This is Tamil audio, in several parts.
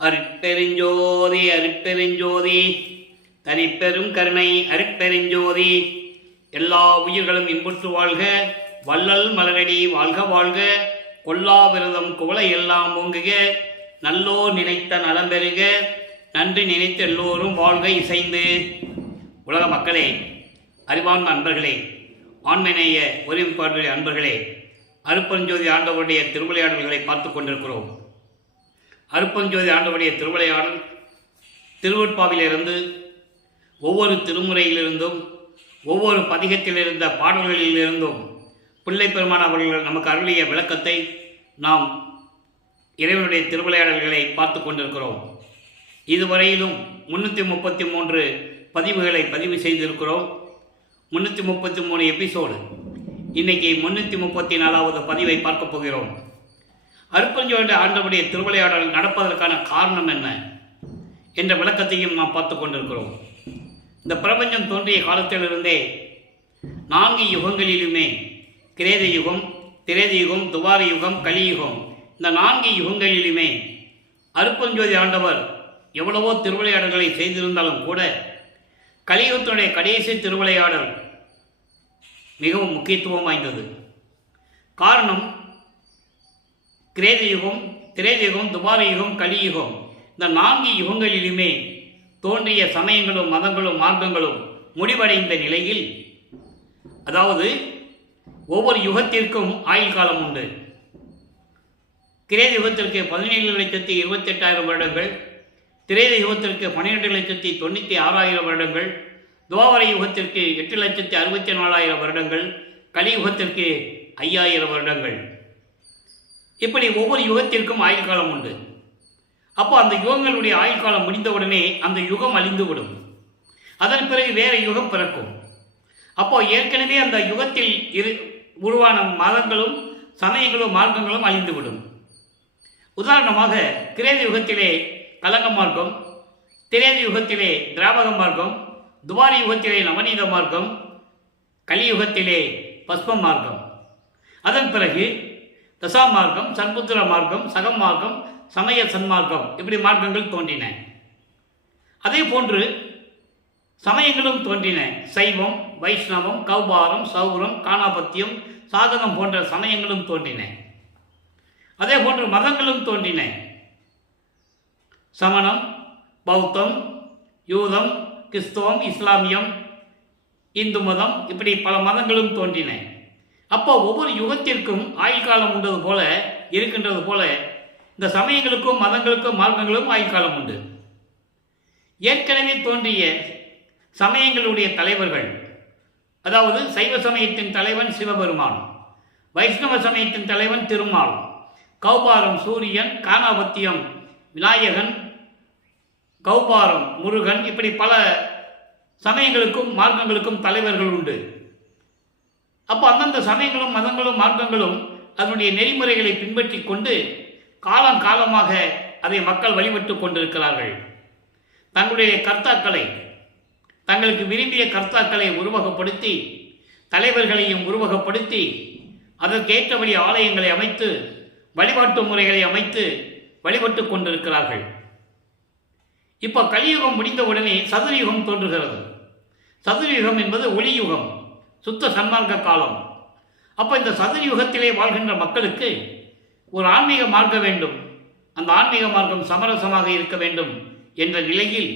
அருட்பெருஞ்சோதி அருட்பெருஞ்சோதி தனிப்பெரும் கருணை அருட்பெருஞ்சோதி. எல்லா உயிர்களும் இன்புற்று வாழ்க, வள்ளல் மலரடி வாழ்க வாழ்க, கொல்லா விரதம் குவளை எல்லாம் ஓங்குக, நல்லோர் நினைத்த நலம் பெறுக, நன்றி நினைத்த எல்லோரும் வாழ்க இசைந்து. உலக மக்களே, அறிவார்ந்த அன்பர்களே, ஆண்மநேய ஒருமைப்பாட்டுடைய அன்பர்களே, அருட்பெருஞ்சோதி ஆண்டவருடைய திருவிளையாடல்களை பார்த்து கொண்டிருக்கிறோம். அருட்பெருஞ்சோதி ஆண்டவருடைய திருவிளையாடல் திருவெட்பாவிலிருந்து ஒவ்வொரு திருமுறையிலிருந்தும் ஒவ்வொரு பதிகத்தில் இருந்த பாடல்களிலிருந்தும் பிள்ளை பெருமான் அவர்கள் நமக்கு அருளிய விளக்கத்தை நாம் இறைவனுடைய திருவிளையாடல்களை பார்த்து கொண்டிருக்கிறோம். இதுவரையிலும் 333 பதிவுகளை பதிவு செய்திருக்கிறோம். 333 எபிசோடு. இன்றைக்கி 334வது பதிவை பார்க்க போகிறோம். அருட்பெருஞ்சோதி ஆண்டவருடைய திருவிளையாடல் நடப்பதற்கான காரணம் என்ன என்ற விளக்கத்தையும் நாம் பார்த்து கொண்டிருக்கிறோம். இந்த பிரபஞ்சம் தோன்றிய காலத்திலிருந்தே 4 யுகங்களிலுமே கிரேத யுகம், திரேத யுகம், துவார யுகம், கலியுகம், இந்த 4 யுகங்களிலுமே அருட்பெருஞ்சோதி ஆண்டவர் எவ்வளவோ திருவிளையாடல்களை செய்திருந்தாலும் கூட கலியுகத்தினுடைய கடைசி திருவிளையாடல் மிகவும் முக்கியத்துவம் வாய்ந்தது. காரணம், கிரேத யுகம், திரேத யுகம், துவார யுகம், கலியுகம், இந்த 4 யுகங்களிலுமே தோன்றிய சமயங்களும் மதங்களும் மார்க்கங்களும் முடிவடைந்த நிலையில், அதாவது ஒவ்வொரு யுகத்திற்கும் ஆயுள் காலம் உண்டு. கிரேத யுகத்திற்கு 17,28,000 வருடங்கள், திரேத யுகத்திற்கு 12,96,000 வருடங்கள், துவாபர யுகத்திற்கு 8,64,000 வருடங்கள், கலியுகத்திற்கு 5,000 வருடங்கள். இப்படி ஒவ்வொரு யுகத்திற்கும் ஆயுள் காலம் உண்டு. அப்போ அந்த யுகங்களுடைய ஆயுள் காலம் முடிந்தவுடனே அந்த யுகம் அழிந்துவிடும். அதன் பிறகு வேறு யுகம் பிறக்கும். அப்போ ஏற்கனவே அந்த யுகத்தில் உருவான மதங்களும் சமயங்களும் மார்க்கங்களும் அழிந்துவிடும். உதாரணமாக, கிரேத யுகத்திலே கலங்க மார்க்கம், திரேத யுகத்திலே திராவக மார்க்கம், துவார யுகத்திலே நவநீத மார்க்கம், கலியுகத்திலே பஸ்ப மார்க்கம். அதன் பிறகு தசா மார்க்கம், சண்புத்திர மார்க்கம், சகம் மார்க்கம், சமய சன்மார்க்கம், இப்படி மார்க்கங்கள் தோன்றின. அதே போன்று சமயங்களும் தோன்றின. சைவம், வைஷ்ணவம், கௌபாரம், சௌரம், காணாபத்தியம், சாதனம் போன்ற சமயங்களும் தோன்றின. அதே போன்று மதங்களும் தோன்றின. சமணம், பௌத்தம், யூதம், கிறிஸ்தவம், இஸ்லாமியம், இந்து மதம், இப்படி பல மதங்களும் தோன்றின. அப்போ ஒவ்வொரு யுகத்திற்கும் ஆயுள் காலம் உண்டது போல இருக்கின்றது போல இந்த சமயங்களுக்கும் மதங்களுக்கும் மார்க்கங்களும் ஆயுள் காலம் உண்டு. ஏற்கனவே தோன்றிய சமயங்களுடைய தலைவர்கள், அதாவது சைவ சமயத்தின் தலைவன் சிவபெருமான், வைஷ்ணவ சமயத்தின் தலைவன் திருமால், கௌபாரம் சூரியன், காணாபத்தியம் விநாயகன், கௌபாரம் முருகன், இப்படி பல சமயங்களுக்கும் மார்க்கங்களுக்கும் தலைவர்கள் உண்டு. அப்போ அந்தந்த சமயங்களும் மதங்களும் மார்க்கங்களும் அதனுடைய நெறிமுறைகளை பின்பற்றி கொண்டு காலம் காலமாக அதை மக்கள் வழிபட்டு கொண்டிருக்கிறார்கள். தங்களுடைய கர்த்தாக்களை, தங்களுக்கு விரும்பிய கர்த்தாக்களை உருவகப்படுத்தி, தலைவர்களையும் உருவகப்படுத்தி, அதற்கேற்றபடி ஆலயங்களை அமைத்து, வழிபாட்டு முறைகளை அமைத்து வழிபட்டு கொண்டிருக்கிறார்கள். இப்போ கலியுகம் முடிந்தவுடனே சதுரயுகம் தோன்றுகிறது. சதுரயுகம் என்பது ஒளியுகம், சுத்த சன்மார்க்க காலம். அப்போ இந்த சதுரயுகத்திலே வாழ்கின்ற மக்களுக்கு ஒரு ஆன்மீக மார்க்கம் வேண்டும், அந்த ஆன்மீக மார்க்கம் சமரசமாக இருக்க வேண்டும் என்ற நிலையில்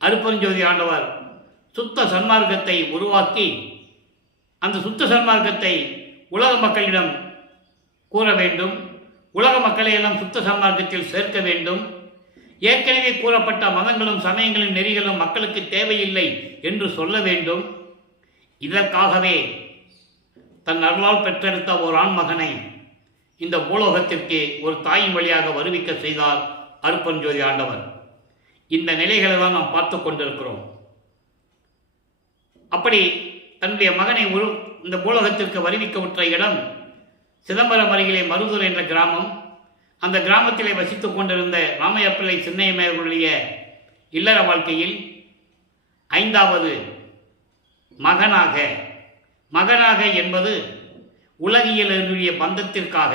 அருட்பெருஞ்சோதி ஆண்டவர் சுத்த சன்மார்க்கத்தை உருவாக்கி அந்த சுத்த சன்மார்க்கத்தை உலக மக்களிடம் கூற வேண்டும், உலக மக்களை எல்லாம் சுத்த சன்மார்க்கத்தில் சேர்க்க வேண்டும். ஏற்கனவே கூறப்பட்ட மதங்களும் சமயங்களின் நெறிகளும் மக்களுக்கு தேவையில்லை என்று சொல்ல வேண்டும். இதற்காகவே தன் அருளால் பெற்றெடுத்த ஒரு ஆண்மகனை இந்த பூலோகத்திற்கு ஒரு தாயின் வழியாக வருவிக்க செய்தார் அருட்பெருஞ்சோதி ஆண்டவர். இந்த நிலைகளை தான் நாம் பார்த்து கொண்டிருக்கிறோம். அப்படி தன்னுடைய மகனை இந்த பூலோகத்திற்கு வருவிக்க விட்ட இடம் சிதம்பரம் அருகிலே மருதூர் என்ற கிராமம். அந்த கிராமத்திலே வசித்துக் கொண்டிருந்த ராமையப்பிள்ளை சின்னையமையர்களுடைய இல்லற வாழ்க்கையில் 5வது மகனாக என்பது உலகியலுடைய பந்தத்திற்காக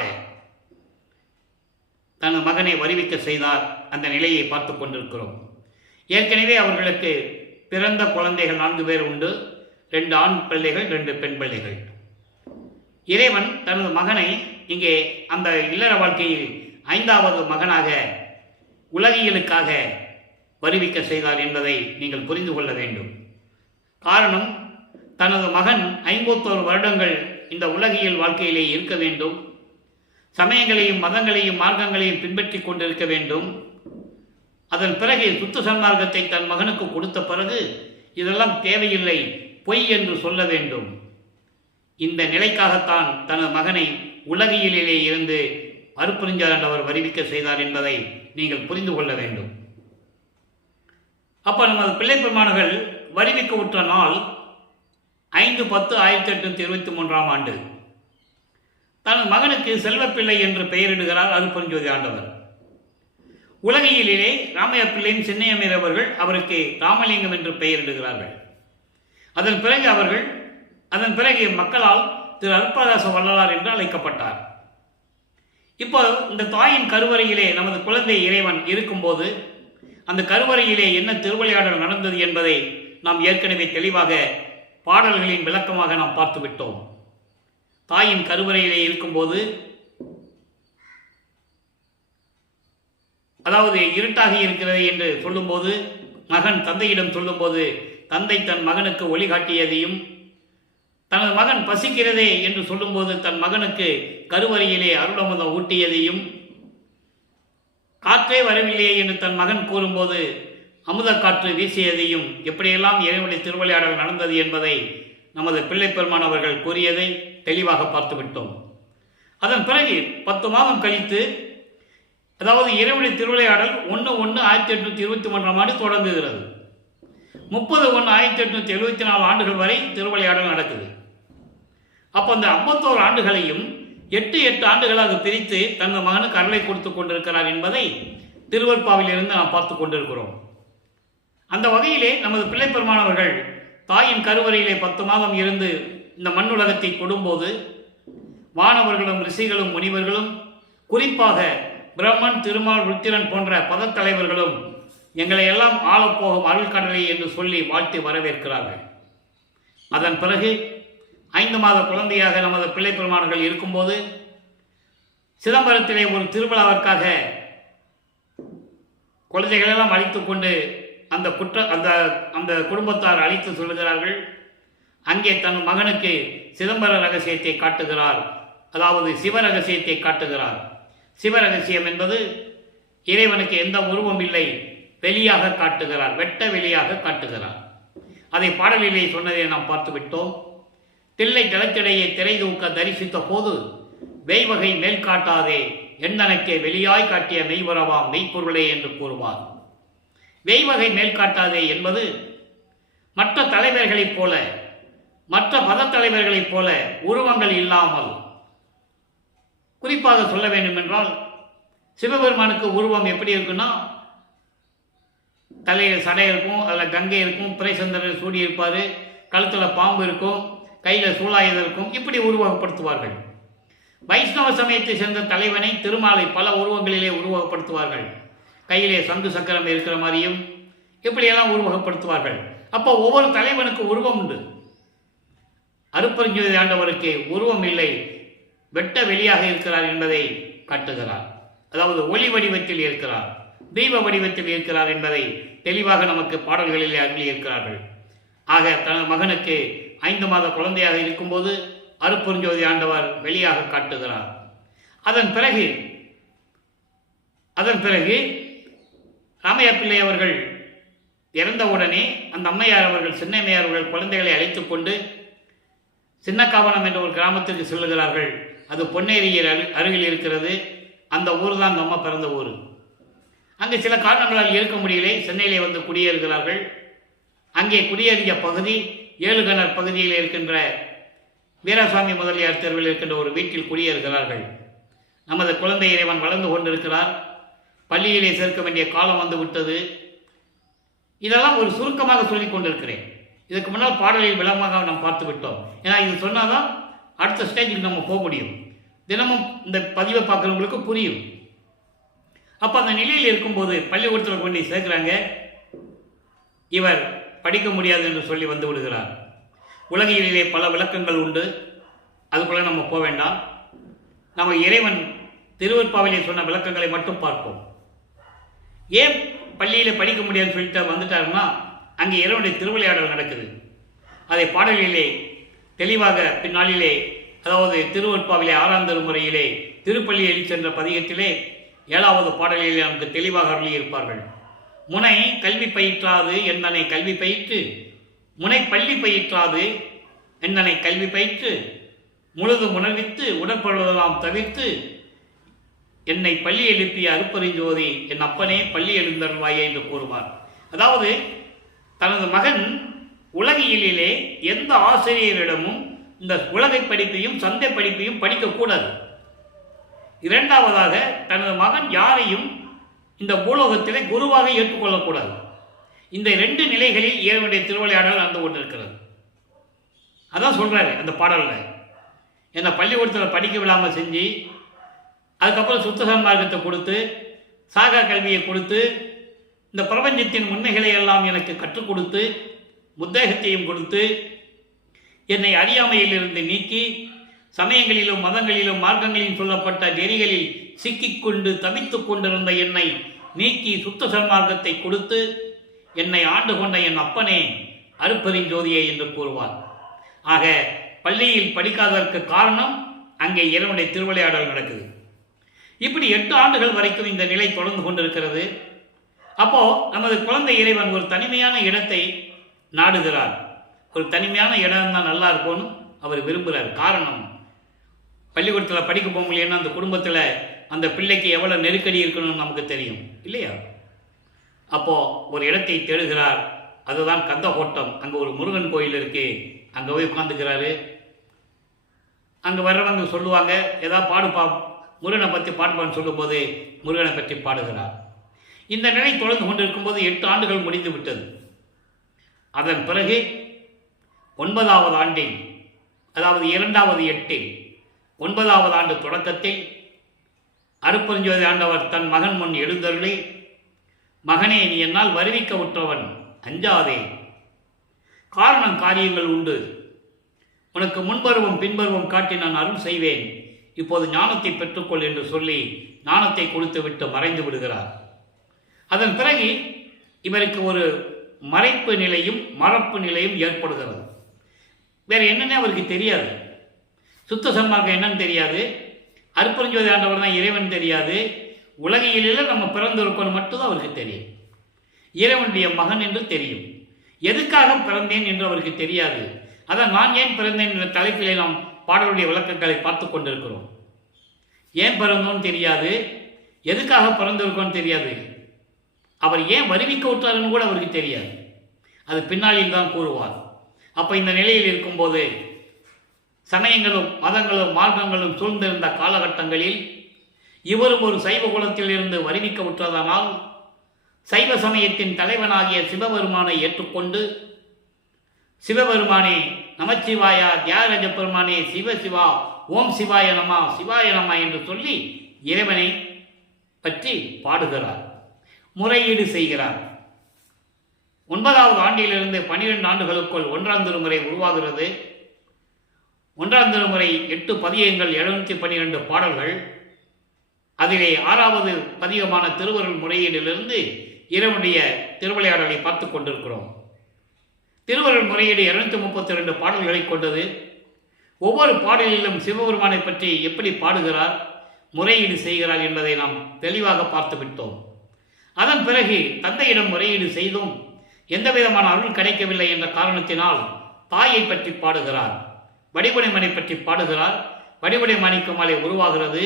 தனது மகனை வருவிக்க செய்தார். அந்த நிலையை பார்த்து கொண்டிருக்கிறோம். ஏற்கனவே அவர்களுக்கு பிறந்த குழந்தைகள் 4 பேர் உண்டு. 2 ஆண் பிள்ளைகள், 2 பெண் பிள்ளைகள். இறைவன் தனது மகனை இங்கே அந்த இல்லற வாழ்க்கையில் 5வது மகனாக உலகியலுக்காக வருவிக்க செய்தார் என்பதை நீங்கள் புரிந்து கொள்ள வேண்டும். காரணம், தனது மகன் 51 வருடங்கள் இந்த உலகியல் வாழ்க்கையிலே இருக்க வேண்டும். சமயங்களையும் மதங்களையும் மார்க்கங்களையும் பின்பற்றி கொண்டிருக்க வேண்டும். அதன் பிறகு சுத்த சன்மார்க்கத்தை தன் மகனுக்கு கொடுத்த பிறகு இதெல்லாம் தேவையில்லை, பொய் என்று சொல்ல வேண்டும். இந்த நிலைக்காகத்தான் தனது மகனை உலகியலிலே இருந்து அருட்பெருஞ்சோதி வருவிக்க செய்தார் என்பதை நீங்கள் புரிந்து கொள்ள வேண்டும். அப்போ நமது பிள்ளை பெருமானர்கள் வருவிக்க உற்ற நாள் 5/10/1823 ஆண்டு. தனது மகனுக்கு செல்வப்பிள்ளை என்று பெயரிடுகிறார் அருட்பெருஞ்சோதி ஆண்டவர். உலகியலிலே ராமையா பிள்ளையும் சின்னையமேர் அவர்கள் அவருக்கு ராமலிங்கம் என்று பெயரிடுகிறார்கள். அதன் பிறகு மக்களால் திரு அருட்பிரகாச வள்ளலார் என்று அழைக்கப்பட்டார். இப்போ இந்த தாயின் கருவறையிலே நமது குழந்தை இறைவன் இருக்கும்போது அந்த கருவறையிலே என்ன திருவிளையாடல் நடந்தது என்பதை நாம் ஏற்கனவே தெளிவாக பாடல்களின் விளக்கமாக நாம் பார்த்துவிட்டோம். தாயின் கருவறையிலே இருக்கும்போது, அதாவது இருட்டாகி இருக்கிறது என்று சொல்லும்போது, மகன் தந்தையிடம் சொல்லும்போது தந்தை தன் மகனுக்கு ஒளி காட்டியதையும், தனது மகன் பசிக்கிறதே என்று சொல்லும்போது தன் மகனுக்கு கருவறையிலே அருளமுதம் ஊட்டியதையும், காற்றே வரவில்லையே என்று தன் மகன் கூறும்போது அமுத காற்று வீசியதையும், எப்படியெல்லாம் இறைவனுடைய திருவிளையாடல் நடந்தது என்பதை நமது பிள்ளை பெருமான் அவர்கள் கூறியதை தெளிவாக பார்த்துவிட்டோம். அதன் பிறகு 10 மாதம் கழித்து, அதாவது இறைவனுடைய திருவிளையாடல் 1/1/1823 ஆண்டு தொடங்குகிறது. 30/1/1874 ஆண்டுகள் வரை திருவிளையாடல் நடக்குது. அப்போ அந்த 51 ஆண்டுகளையும் 8 ஆண்டுகளாக பிரித்து தனது மகனுக்கு அருளை கொடுத்து கொண்டிருக்கிறார் என்பதை திருவற்பாவில் இருந்து நாம் பார்த்து கொண்டிருக்கிறோம். அந்த வகையிலே நமது பிள்ளை பெருமானவர்கள் தாயின் கருவறையிலே 10 மாதம் இருந்து இந்த மண்ணுலகத்தை கொடும்போது வானவர்களும் ரிஷிகளும் முனிவர்களும், குறிப்பாக பிரம்மன், திருமால், ருத்திரன் போன்ற பதத்தலைவர்களும் எங்களை எல்லாம் ஆளப்போகும் அருள்கடலை என்று சொல்லி வாழ்த்தி வரவேற்கிறார்கள். அதன் பிறகு 5 மாத குழந்தையாக நமது பிள்ளை பெருமானர்கள் இருக்கும்போது சிதம்பரத்திலே ஒரு திருவிழாவிற்காக குழந்தைகளெல்லாம் அழைத்து கொண்டு அந்த குடும்பத்தார் அழைத்து சொல்லுகிறார்கள். அங்கே தன் மகனுக்கு சிதம்பர ரகசியத்தை காட்டுகிறார், அதாவது சிவ ரகசியத்தை காட்டுகிறார். சிவ ரகசியம் என்பது இறைவனுக்கு எந்த உருவம் இல்லை, வெளியாக காட்டுகிறார், வெட்ட வெளியாக காட்டுகிறார். அதை பாடலிலே சொன்னதை நாம் பார்த்துவிட்டோம். தில்லை தளத்திடையே திரை தூக்க தரிசித்த போது வெய்வகை மேல் காட்டாதே, எண்ணனக்கே வெளியாய் காட்டிய மெய்வரவாம் மெய்ப்பொருளே என்று கூறுவார். வெய்வகை மேல் காட்டாதே என்பது மற்ற தலைவர்களைப் போல, மற்ற பதத்தலைவர்களைப் போல உருவங்கள் இல்லாமல், குறிப்பாக சொல்ல வேண்டும் என்றால் சிவபெருமானுக்கு உருவம் எப்படி இருக்குன்னா, தலையில் சடை இருக்கும், அதில் கங்கை இருக்கும், பிறைசந்திரன் சூடி இருப்பார், கழுத்தில் பாம்பு இருக்கும், கையில் சூலாயுதம் இருக்கும், இப்படி உருவகப்படுத்துவார்கள். வைஷ்ணவ சமயத்தை சேர்ந்த தலைவனை திருமாலை பல உருவங்களிலே உருவகப்படுத்துவார்கள். கையிலே சங்கு சக்கரம் இருக்கிற மாதிரியும் இப்படியெல்லாம் உருவகப்படுத்துவார்கள். அப்போ ஒவ்வொரு தலைவனுக்கு உருவம் உண்டு. அருட்பெருஞ்சோதி ஆண்டவருக்கு உருவம் இல்லை, வெட்ட வெளியாக இருக்கிறார் என்பதை காட்டுகிறார். அதாவது ஒளி வடிவத்தில் இருக்கிறார், தெய்வ வடிவத்தில் இருக்கிறார் என்பதை தெளிவாக நமக்கு பாடல்களிலே அருளி இருக்கிறார்கள். ஆக தனது மகனுக்கு 5 மாத குழந்தையாக இருக்கும்போது அருட்பெருஞ்சோதி ஆண்டவர் வெளியாக காட்டுகிறார். அதன் பிறகு ராமையா பிள்ளை அவர்கள் இறந்தவுடனே அந்த அம்மையார் அவர்கள், சின்னையம்மையார் அவர்கள் குழந்தைகளை அழைத்து கொண்டு சின்னக்காவனம் என்ற ஒரு கிராமத்திற்கு செல்லுகிறார்கள். அது பொன்னேரியில் அருகில் இருக்கிறது. அந்த ஊர் தான் அந்த அம்மா பிறந்த ஊர். அங்கே சில காரணங்களால் இருக்க முடியலை, சென்னையிலே வந்து குடியேறுகிறார்கள். அங்கே குடியேறிய பகுதி 7 கிணர் பகுதியில் இருக்கின்ற வீராசாமி முதலியார் தெருவில் இருக்கின்ற ஒரு வீட்டில் குடியேறுகிறார்கள். நமது குழந்தை இறைவன் வளர்ந்து கொண்டிருக்கிறார். பள்ளியிலே சேர்க்க வேண்டிய காலம் வந்து விட்டது. இதெல்லாம் ஒரு சுருக்கமாக சொல்லிக் கொண்டிருக்கிறேன். இதுக்கு முன்னால் பாடலில் விளக்கமாக நாம் பார்த்து விட்டோம். ஏன்னா இது சொன்னாதான் அடுத்த ஸ்டேஜுக்கு நம்ம போக முடியும். தினமும் இந்த பதிவை பார்க்குறவங்களுக்கு புரியும். அப்போ அந்த நிலையில் இருக்கும்போது பள்ளிக்கூடத்தில் கொண்டு சேர்க்குறாங்க. இவர் படிக்க முடியாது என்று சொல்லி வந்து விடுகிறார். உலகிலே பல விளக்கங்கள் உண்டு, அதுக்குள்ளே நம்ம போக வேண்டாம். நம்ம இறைவன் திருவற்பாவிலே சொன்ன விளக்கங்களை மட்டும் பார்ப்போம். ஏன் பள்ளியில் படிக்க முடியாதுன்னு சொல்லிட்டு வந்துட்டாருன்னா, அங்கே இறைவனுடைய திருவிளையாடல் நடக்குது. அதை பாடலிலே தெளிவாக பின்னாளிலே, அதாவது திருவற்பாவிலே 6ஆம் திருமுறையிலே திருப்பள்ளி எழு சென்ற பதிகத்திலே 7வது பாடலிலே நமக்கு தெளிவாக அருளியிருப்பார்கள். முனை கல்வி பயிற்றாது என்னனை கல்வி பயிற்று, முனை பள்ளி பயிற்றாது என்னனை கல்வி பயிற்று, முழுது உணர்வித்து உடற்படுவதெல்லாம் தவிர்த்து என்னை பள்ளி எழுப்பிய அருப்பறிஞ்சோதி என் அப்பனே பள்ளி எழுந்தருள்வாயே என்று கூறுவார். அதாவது தனது மகன் உலகியலிலே எந்த ஆசிரியரிடமும் இந்த உலகை படிப்பையும் சந்தை படிப்பையும் படிக்கக்கூடாது. இரண்டாவதாக தனது மகன் யாரையும் இந்த பூலோகத்திலே குருவாக ஏற்றுக்கொள்ளக்கூடாது. இந்த 2 நிலைகளில் இறைவனுடைய திருவிளையாடல் நடந்து கொண்டிருக்கிறது. அதான் சொல்றாரு அந்த பாடலில். என்னை பள்ளிக்கூடத்தில் படிக்க விடாமல் செஞ்சு, அதுக்கப்புறம் சுத்த சன்மார்க்கத்தை கொடுத்து, சாகா கல்வியை கொடுத்து, இந்த பிரபஞ்சத்தின் உண்மைகளை எல்லாம் எனக்கு கற்றுக் கொடுத்து, முத்தேகத்தையும் கொடுத்து, என்னை அறியாமையிலிருந்து நீக்கி, சமயங்களிலும் மதங்களிலும் மார்க்கங்களிலும் சொல்லப்பட்ட நெறிகளில் சிக்கிக்கொண்டு தவித்துக் கொண்டிருந்த என்னை நீக்கி சுத்த சன்மார்க்கத்தை கொடுத்து என்னை ஆண்டு கொண்ட என் அப்பனே அருப்பெருஞ்சோதியே என்று கூறுவார். ஆக பள்ளியில் படிக்காததற்கு காரணம் அங்கே இறைவனுடைய திருவிளையாடல் நடக்குது. இப்படி 8 ஆண்டுகள் வரைக்கும் இந்த நிலை தொடர்ந்து கொண்டிருக்கிறது. அப்போ நமது குழந்தை இறைவன் ஒரு தனிமையான இடத்தை நாடுகிறார். ஒரு தனிமையான இடம் தான் நல்லா இருக்கும்னு அவர் விரும்புகிறார். காரணம், பள்ளிக்கூடத்தில் படிக்க போக முடியலன்னா அந்த குடும்பத்தில் அந்த பிள்ளைக்கு எவ்வளோ நெருக்கடி இருக்கணும்னு நமக்கு தெரியும் இல்லையா? அப்போது ஒரு இடத்தை தேடுகிறார். அதுதான் கந்தகோட்டம். அங்கே ஒரு முருகன் கோயில் இருக்கு. அங்கே போய் உட்காந்துக்கிறாரு. அங்கே வர்றவங்க சொல்லுவாங்க, ஏதாவது பாடுப்பா, முருகனை பற்றி பாடுப்பான்னு சொல்லும்போது முருகனை பற்றி பாடுகிறார். இந்த நிலை தொடர்ந்து கொண்டிருக்கும்போது 8 ஆண்டுகள் முடிந்து விட்டது. அதன் பிறகு 9வது ஆண்டில், அதாவது 2வது எட்டில் 9வது ஆண்டு தொடக்கத்தில் அருப்பெருஞ்சோதி ஆண்டவர் தன் மகன் முன் எழுந்தருளி, மகனே, நீ என்னால் வருவிக்க உற்றவன், அஞ்சாதே. காரணம் காரியங்கள் உண்டு. உனக்கு முன்பருவம் பின்பருவம் காட்டி நான் அருள் செய்வேன். இப்போது ஞானத்தை பெற்றுக்கொள் என்று சொல்லி ஞானத்தை கொடுத்து விட்டு மறைந்து விடுகிறார். அதன் பிறகு இவருக்கு ஒரு மறைப்பு நிலையும் மறப்பு நிலையும் ஏற்படுகிறது. வேறு என்னென்ன அவருக்கு தெரியாது. சுத்த சன்மார்க்கம் என்னன்னு தெரியாது. அருப்பெருஞ்சோதி ஆண்டவர் தான் இறைவன் தெரியாது. உலகியலில் நம்ம பிறந்திருக்கோன்னு மட்டும்தான் அவருக்கு தெரியும். இறைவனுடைய மகன் என்று தெரியும். எதுக்காக பிறந்தேன் என்று அவருக்கு தெரியாது. அதான் நான் ஏன் பிறந்தேன் என்ற தலைப்பிலே நாம் பாடலுடைய விளக்கங்களை பார்த்து கொண்டிருக்கிறோம். ஏன் பிறந்தோன்னு தெரியாது, எதுக்காக பிறந்திருக்கோன்னு தெரியாது, அவர் ஏன் வருவிக்க விட்டாருன்னு கூட அவருக்கு தெரியாது. அது பின்னாளில் தான் கூறுவார். அப்போ இந்த நிலையில் இருக்கும்போது சமயங்களும் மதங்களும் மார்க்கங்களும் சூழ்ந்திருந்த காலகட்டங்களில் இவரும் ஒரு சைவ குலத்தில் இருந்து வருவிக்க விட்டதனால் சைவ சமயத்தின் தலைவனாகிய சிவபெருமானை ஏற்றுக்கொண்டு, சிவபெருமானே நமச்சிவாயா, தியாகராஜ பெருமானே சிவ சிவா, ஓம் சிவாய நமா, சிவாய நமா என்று சொல்லி இறைவனை பற்றி பாடுகிறார், முறையீடு செய்கிறார். 9வது ஆண்டிலிருந்து 12 ஆண்டுகளுக்குள் 1ஆம் திருமுறை உருவாகிறது. 1ஆம் திருமுறை 8 பதிகங்கள், 712 பாடல்கள். அதிலே 6வது பதிகமான திருவருள் முறையீடிலிருந்து இறைவனுடைய திருவிளையாடலை பார்த்து கொண்டிருக்கிறோம். திருவருள் முறையீடு 232 பாடல்களை கொண்டது. ஒவ்வொரு பாடலிலும் சிவபெருமானை பற்றி எப்படி பாடுகிறார், முறையீடு செய்கிறார் என்பதை நாம் தெளிவாக பார்த்து விட்டோம். அதன் பிறகு தந்தையிடம் முறையீடு செய்தும் எந்த விதமான அருள் கிடைக்கவில்லை என்ற காரணத்தினால் தாயை பற்றி பாடுகிறார், வடிவுடைமனை பற்றி பாடுகிறார். வடிவுடை மாணிக்க மாலை உருவாகிறது.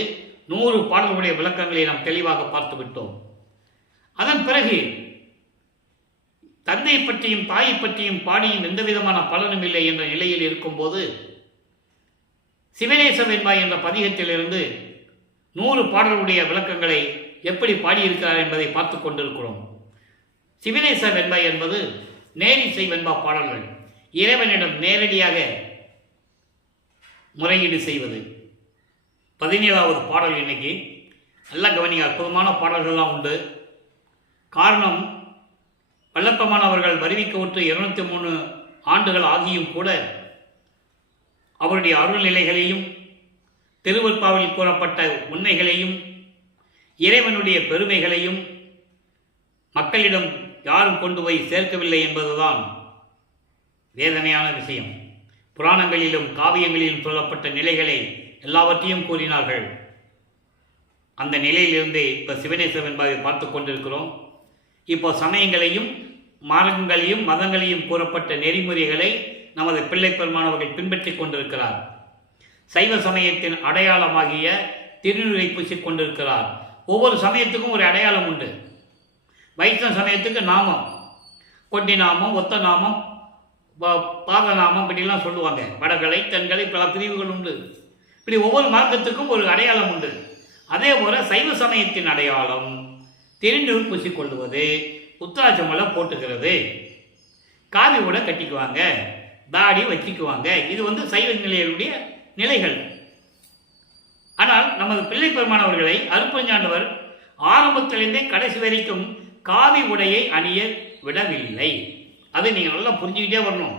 100 பாடல்களுடைய விளக்கங்களை நாம் தெளிவாக பார்த்து விட்டோம். அதன் பிறகு தந்தையை பற்றியும் தாயை பற்றியும் பாடியும் எந்த விதமான பலனும் இல்லை என்ற நிலையில் இருக்கும்போது சிவநேச வெண்பாய் என்ற பதிகத்திலிருந்து 100 பாடல்களுடைய விளக்கங்களை எப்படி பாடியிருக்கிறார் என்பதை பார்த்து கொண்டிருக்கிறோம். சிவநேச வெண்பாய் என்பது நேரிசை வெண்பா பாடல்கள், இறைவனிடம் நேரடியாக முறையீடு செய்வது. 17வது பாடல் இன்னைக்கு. நல்லா கவனிங்க, அற்புதமான பாடல்கள்லாம் உண்டு. காரணம், வல்லப்பமானவர்கள் வருவிக்கவுற்று 203 ஆண்டுகள் ஆகியும் கூட அவருடைய அருள் நிலைகளையும் திருவருட்பாவில் கூறப்பட்ட உண்மைகளையும் இறைவனுடைய பெருமைகளையும் மக்களிடம் யாரும் கொண்டு போய் சேர்க்கவில்லை என்பதுதான் வேதனையான விஷயம். புராணங்களிலும் காவியங்களிலும் சொல்லப்பட்ட நிலைகளை எல்லாவற்றையும் கூறினார்கள். அந்த நிலையிலிருந்து இப்போ சிவனேசவன் என்பதை பார்த்து கொண்டிருக்கிறோம். இப்போ சமயங்களையும் மார்க்கங்களையும் மதங்களையும் கூறப்பட்ட நெறிமுறைகளை நமது பிள்ளை பெருமானவர்கள் பின்பற்றி கொண்டிருக்கிறார். சைவ சமயத்தின் அடையாளமாகிய திருநீரை பூசிக் கொண்டிருக்கிறார். ஒவ்வொரு சமயத்துக்கும் ஒரு அடையாளம் உண்டு. வைஷ்ணவ சமயத்துக்கு நாமம், கொண்டி நாமம், ஒத்த நாமம், பாத நாமம் இப்படிலாம் சொல்லுவாங்க. வடகலை தென்கலை பல பிரிவுகள் உண்டு. இப்படி ஒவ்வொரு மார்க்கத்துக்கும் ஒரு அடையாளம் உண்டு. அதே போல சைவ சமயத்தின் அடையாளம் திருநீர் பூசிக்கொள்வது, உத்தராட்சமலை போட்டுக்கிறது, காவி கூட கட்டிக்குவாங்க, தாடி வச்சிக்குவாங்க. இது சைவ நிலையுடைய நிலைகள். ஆனால் நமது பிள்ளை பெருமானவர்களை அருட்பெருஞ்சாண்டவர் ஆரம்பத்திலிருந்தே கடைசி வரைக்கும் காவி உடையை அணிய விடவில்லை. அதை நீங்கள் நல்லா புரிஞ்சுக்கிட்டே வரணும்.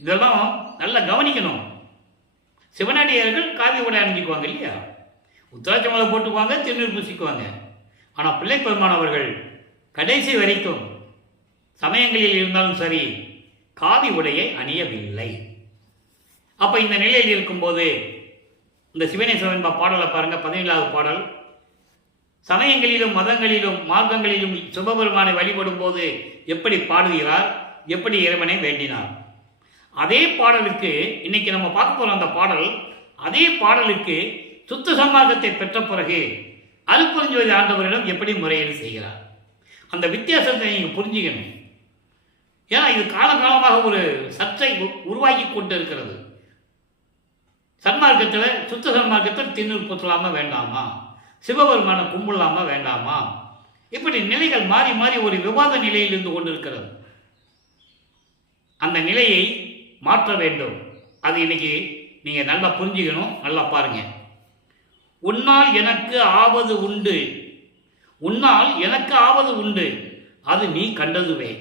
இதெல்லாம் நல்லா கவனிக்கணும். சிவனடியார்கள் காவி உடை அணிஞ்சிக்குவாங்க இல்லையா, உத்தராட்சமலை போட்டுக்குவாங்க, திருநீர் பூசிக்குவாங்க. ஆனால் பிள்ளை பெருமானவர்கள் கடைசி வரைக்கும் சமயங்களில் இருந்தாலும் சரி காவி உடையை அணியவில்லை. அப்போ இந்த நிலையில் இருக்கும்போது இந்த சிவனேசவன் பாடலை பாருங்க, 17வது பாடல். சமயங்களிலும் மதங்களிலும் மார்க்கங்களிலும் சிவபெருமானை வழிபடும் போது எப்படி பாடுகிறார், எப்படி இறைவனை வேண்டினார். அதே பாடலுக்கு இன்னைக்கு நம்ம பார்க்க போறோம். அந்த பாடல், அதே பாடலுக்கு சுத்த சன்மார்க்கத்தை பெற்ற பிறகு அருட்பெருஞ்ஜோதி ஆண்டவரிடம் எப்படி முறையீடு செய்கிறார். அந்த வித்தியாசத்தை நீங்கள் புரிஞ்சுக்கணும். ஏன்னா இது காலகாலமாக ஒரு சர்ச்சை உருவாக்கி கொண்டு இருக்கிறது. சன்மார்க்கத்தில், சுத்த சன்மார்க்கத்தில் திருநீர் பூசலாமா வேண்டாமா, சிவபெருமான கும்பிடலாமா வேண்டாமா, இப்படி நிலைகள் மாறி மாறி ஒரு விவாத நிலையில் இருந்து கொண்டிருக்கிறது. அந்த நிலையை மாற்ற வேண்டும். அது இன்னைக்கு நீங்கள் நல்லா புரிஞ்சுக்கணும். நல்லா பாருங்க. உன்னால் எனக்கு ஆவது உண்டு, உன்னால் எனக்கு ஆவது உண்டு, அது நீ கண்டதுவே.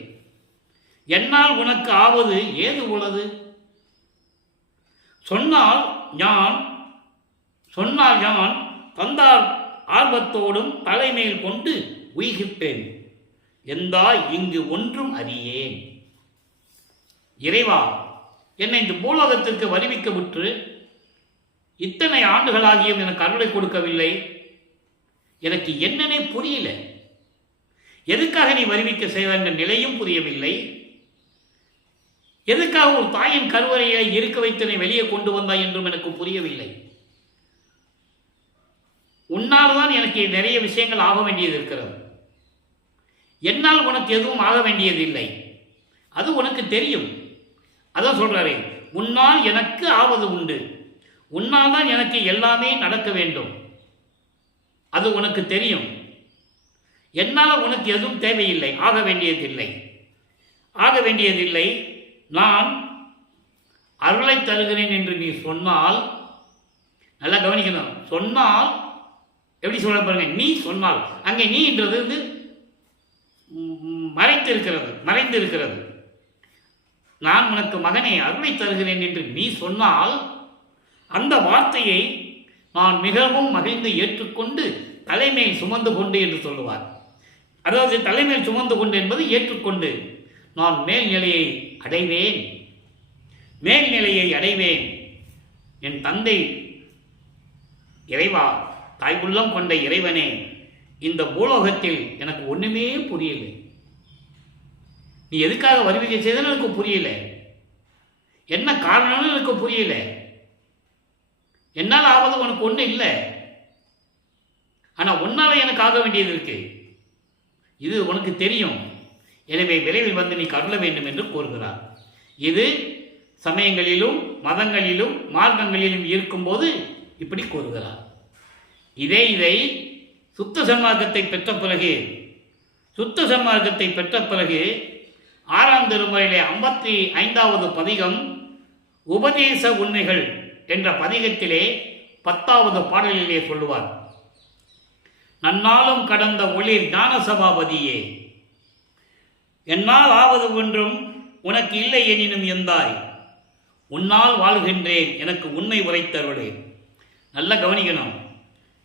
என்னால் உனக்கு ஆவது ஏது உள்ளது, சொன்னால் யான் தந்தார் ஆர்வத்தோடும் தலைமையில் கொண்டு உய்கிப்பேன், எந்தாய் இங்கு ஒன்றும் அறியேன். இறைவா, என்னை இந்த பூலோகத்திற்கு வருவிக்க விட்டு இத்தனை ஆண்டுகளாகியும் எனக்கு அருளை கொடுக்கவில்லை. எனக்கு என்னன்னே புரியல. எதுக்காக நீ வருவிக்க செய்த நிலையும் புரியவில்லை. எதுக்காக ஒரு தாயின் கருவறையை இருக்க வைத்து வெளியே கொண்டு வந்தாய் என்றும் எனக்கு புரியவில்லை. உன்னால் தான் எனக்கு நிறைய விஷயங்கள் ஆக வேண்டியது இருக்கிறது. என்னால் உனக்கு எதுவும் ஆக வேண்டியதில்லை, அது உனக்கு தெரியும். அதான் சொல்றாரு, உன்னால் எனக்கு ஆவது உண்டு, உன்னால் தான் எனக்கு எல்லாமே நடக்க வேண்டும், அது உனக்கு தெரியும். என்னால் உனக்கு எதுவும் தேவையில்லை, ஆக வேண்டியதில்லை. நான் அருளை தருகிறேன் என்று நீ சொன்னால், நல்லா கவனிக்கணும், சொன்னால் எப்படி சொல்ல பாருங்க. நீ சொன்னால், அங்கே நீன்றது மறைந்து இருக்கிறது. நான் உனக்கு மகனே அருளை தருகிறேன் என்று நீ சொன்னால், அந்த வார்த்தையை நான் மிகவும் மகிழ்ந்து ஏற்றுக்கொண்டு தலைமையை சுமந்து கொண்டு என்று சொல்லுவார். அதாவது தலைமையில் சுமந்து கொண்டு என்பது ஏற்றுக்கொண்டு நான் மேல்நிலையை அடைவேன். என் தந்தை இறைவா, தாய்க்குள்ளம் கொண்ட இறைவனே, இந்த பூலோகத்தில் எனக்கு ஒண்ணுமே புரியல. நீ எதுக்காக வருவிக்கை செய்தன்னு எனக்கு புரியல, என்ன காரணம்னு எனக்கு புரியல. என்னால் ஆவது உனக்கு ஒண்ணு இல்லை, ஆனா உன்னால எனக்கு ஆக வேண்டியது இருக்கு, இது உனக்கு தெரியும். எனவே விரைவில் வந்து நீ கருள வேண்டும் என்று கூறுகிறார். இது சமயங்களிலும் மதங்களிலும் மார்க்கங்களிலும் இருக்கும்போது இப்படி கூறுகிறார். இதை சுத்த சன்மார்க்கத்தை பெற்ற பிறகு 6ஆம் திருமுறையிலே 55வது பதிகம் உபதேச உண்மைகள் என்ற பதிகத்திலே 10வது பாடலிலே சொல்லுவார். நன்னாலும் கடந்த ஒளிர் ஞான சபாபதியே, என்னால் ஆவது ஒன்றும் உனக்கு இல்லை எனினும் எந்தாய், உன்னால் வாழ்கின்றேன் எனக்கு உண்மை உரைத்தருளே. நல்ல கவனிக்கணும்.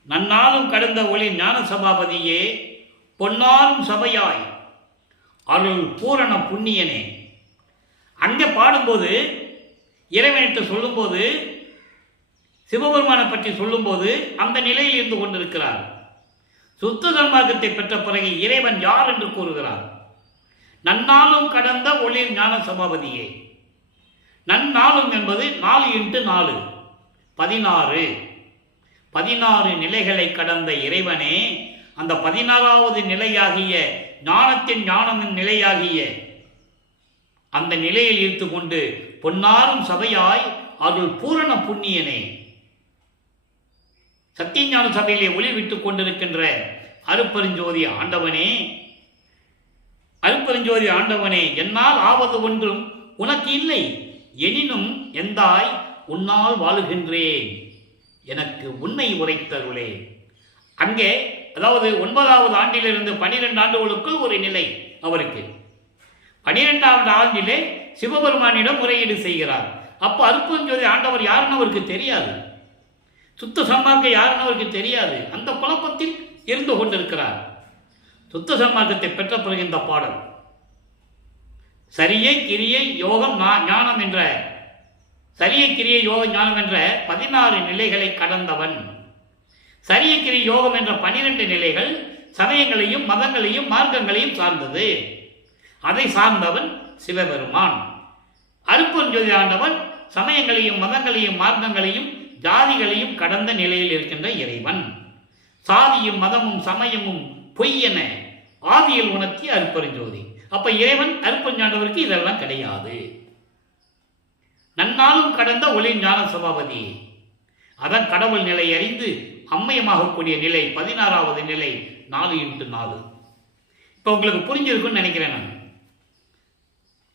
நன்னாலும் கடந்த ஒளிர் ஞான சபாபதியே, பொன்னாரும் சபையாய் அருள் பூரண புண்ணியனே. அங்கே பாடும்போது இறைவனிட்டு சொல்லும்போது சிவபெருமானை பற்றி சொல்லும்போது அந்த நிலையில் இருந்து கொண்டிருக்கிறார். சுத்த சன்மார்க்கத்தை பெற்ற பிறகு இறைவன் யார் என்று கூறுகிறார். நன்னாலும் கடந்த ஒளிர் ஞான சபாபதியே. நன்னாலும் என்பது 4x4 16 16 நிலைகளை கடந்த இறைவனே, அந்த 16வது நிலையாகிய ஞானத்தின் ஞானமின் நிலையாகிய அந்த நிலையில் இருந்து கொண்டு பொன்னாரும் சபையாய் அருள் பூரண புண்ணியனே, சத்தியஞான சபையிலே ஒளி விட்டுக் கொண்டிருக்கின்ற அருட்பெருஞ்சோதி ஆண்டவனே, அருட்பெருஞ்சோதி ஆண்டவனே, என்னால் ஆவது ஒன்றும் உனக்கு இல்லை எனினும் எந்தாய், உன்னால் வாழுகின்றேன் எனக்கு உன்னை உரைத்தருளே. அங்கே அதாவது 9வது ஆண்டிலிருந்து 12 ஆண்டுகளுக்குள் ஒரு நிலை அவருக்கு. 12வது ஆண்டிலே சிவபெருமானிடம் முறையீடு செய்கிறார். அப்போ அருட்பெருஞ்சோதி ஆண்டவர் யாருன்னு அவருக்கு தெரியாது, சுத்த சன்மார்க்கம் யாருன்னு அவருக்கு தெரியாது. அந்த குழப்பத்தில் இருந்து கொண்டிருக்கிறார். சுத்த சன்மார்க்கத்தை பெற்ற பிறகு இந்த பாடல் சரியை கிரியை யோகம் ஞானம் என்ற சரியை கிரியை யோக ஞானம் என்ற 16 நிலைகளை கடந்தவன். சரியை கிரியை யோகம் என்ற 12 நிலைகள் சமயங்களையும் மதங்களையும் மார்க்கங்களையும் சார்ந்தது. அதை சார்ந்தவன் சிவபெருமான். அருட்பெருஞ்சோதி ஆண்டவன் சமயங்களையும் மதங்களையும் மார்க்கங்களையும் ஜாதிகளையும் கடந்த நிலையில் இருக்கின்ற இறைவன். சாதியும் மதமும் சமயமும் பொய் என ஆதியில் உணர்த்திய அருட்பெருஞ்சோதி. அப்ப இறைவன் அருட்பெருஞ்சாண்டவருக்கு இதெல்லாம் கிடையாது. நன்னாலும் கடந்த ஒளி ஞான சபாபதி, அதன் கடவுள் நிலை அறிந்து அம்மயமாகக்கூடிய நிலை 16வது நிலை 4x4. இப்போ உங்களுக்கு புரிஞ்சிருக்குன்னு நினைக்கிறேன். நான்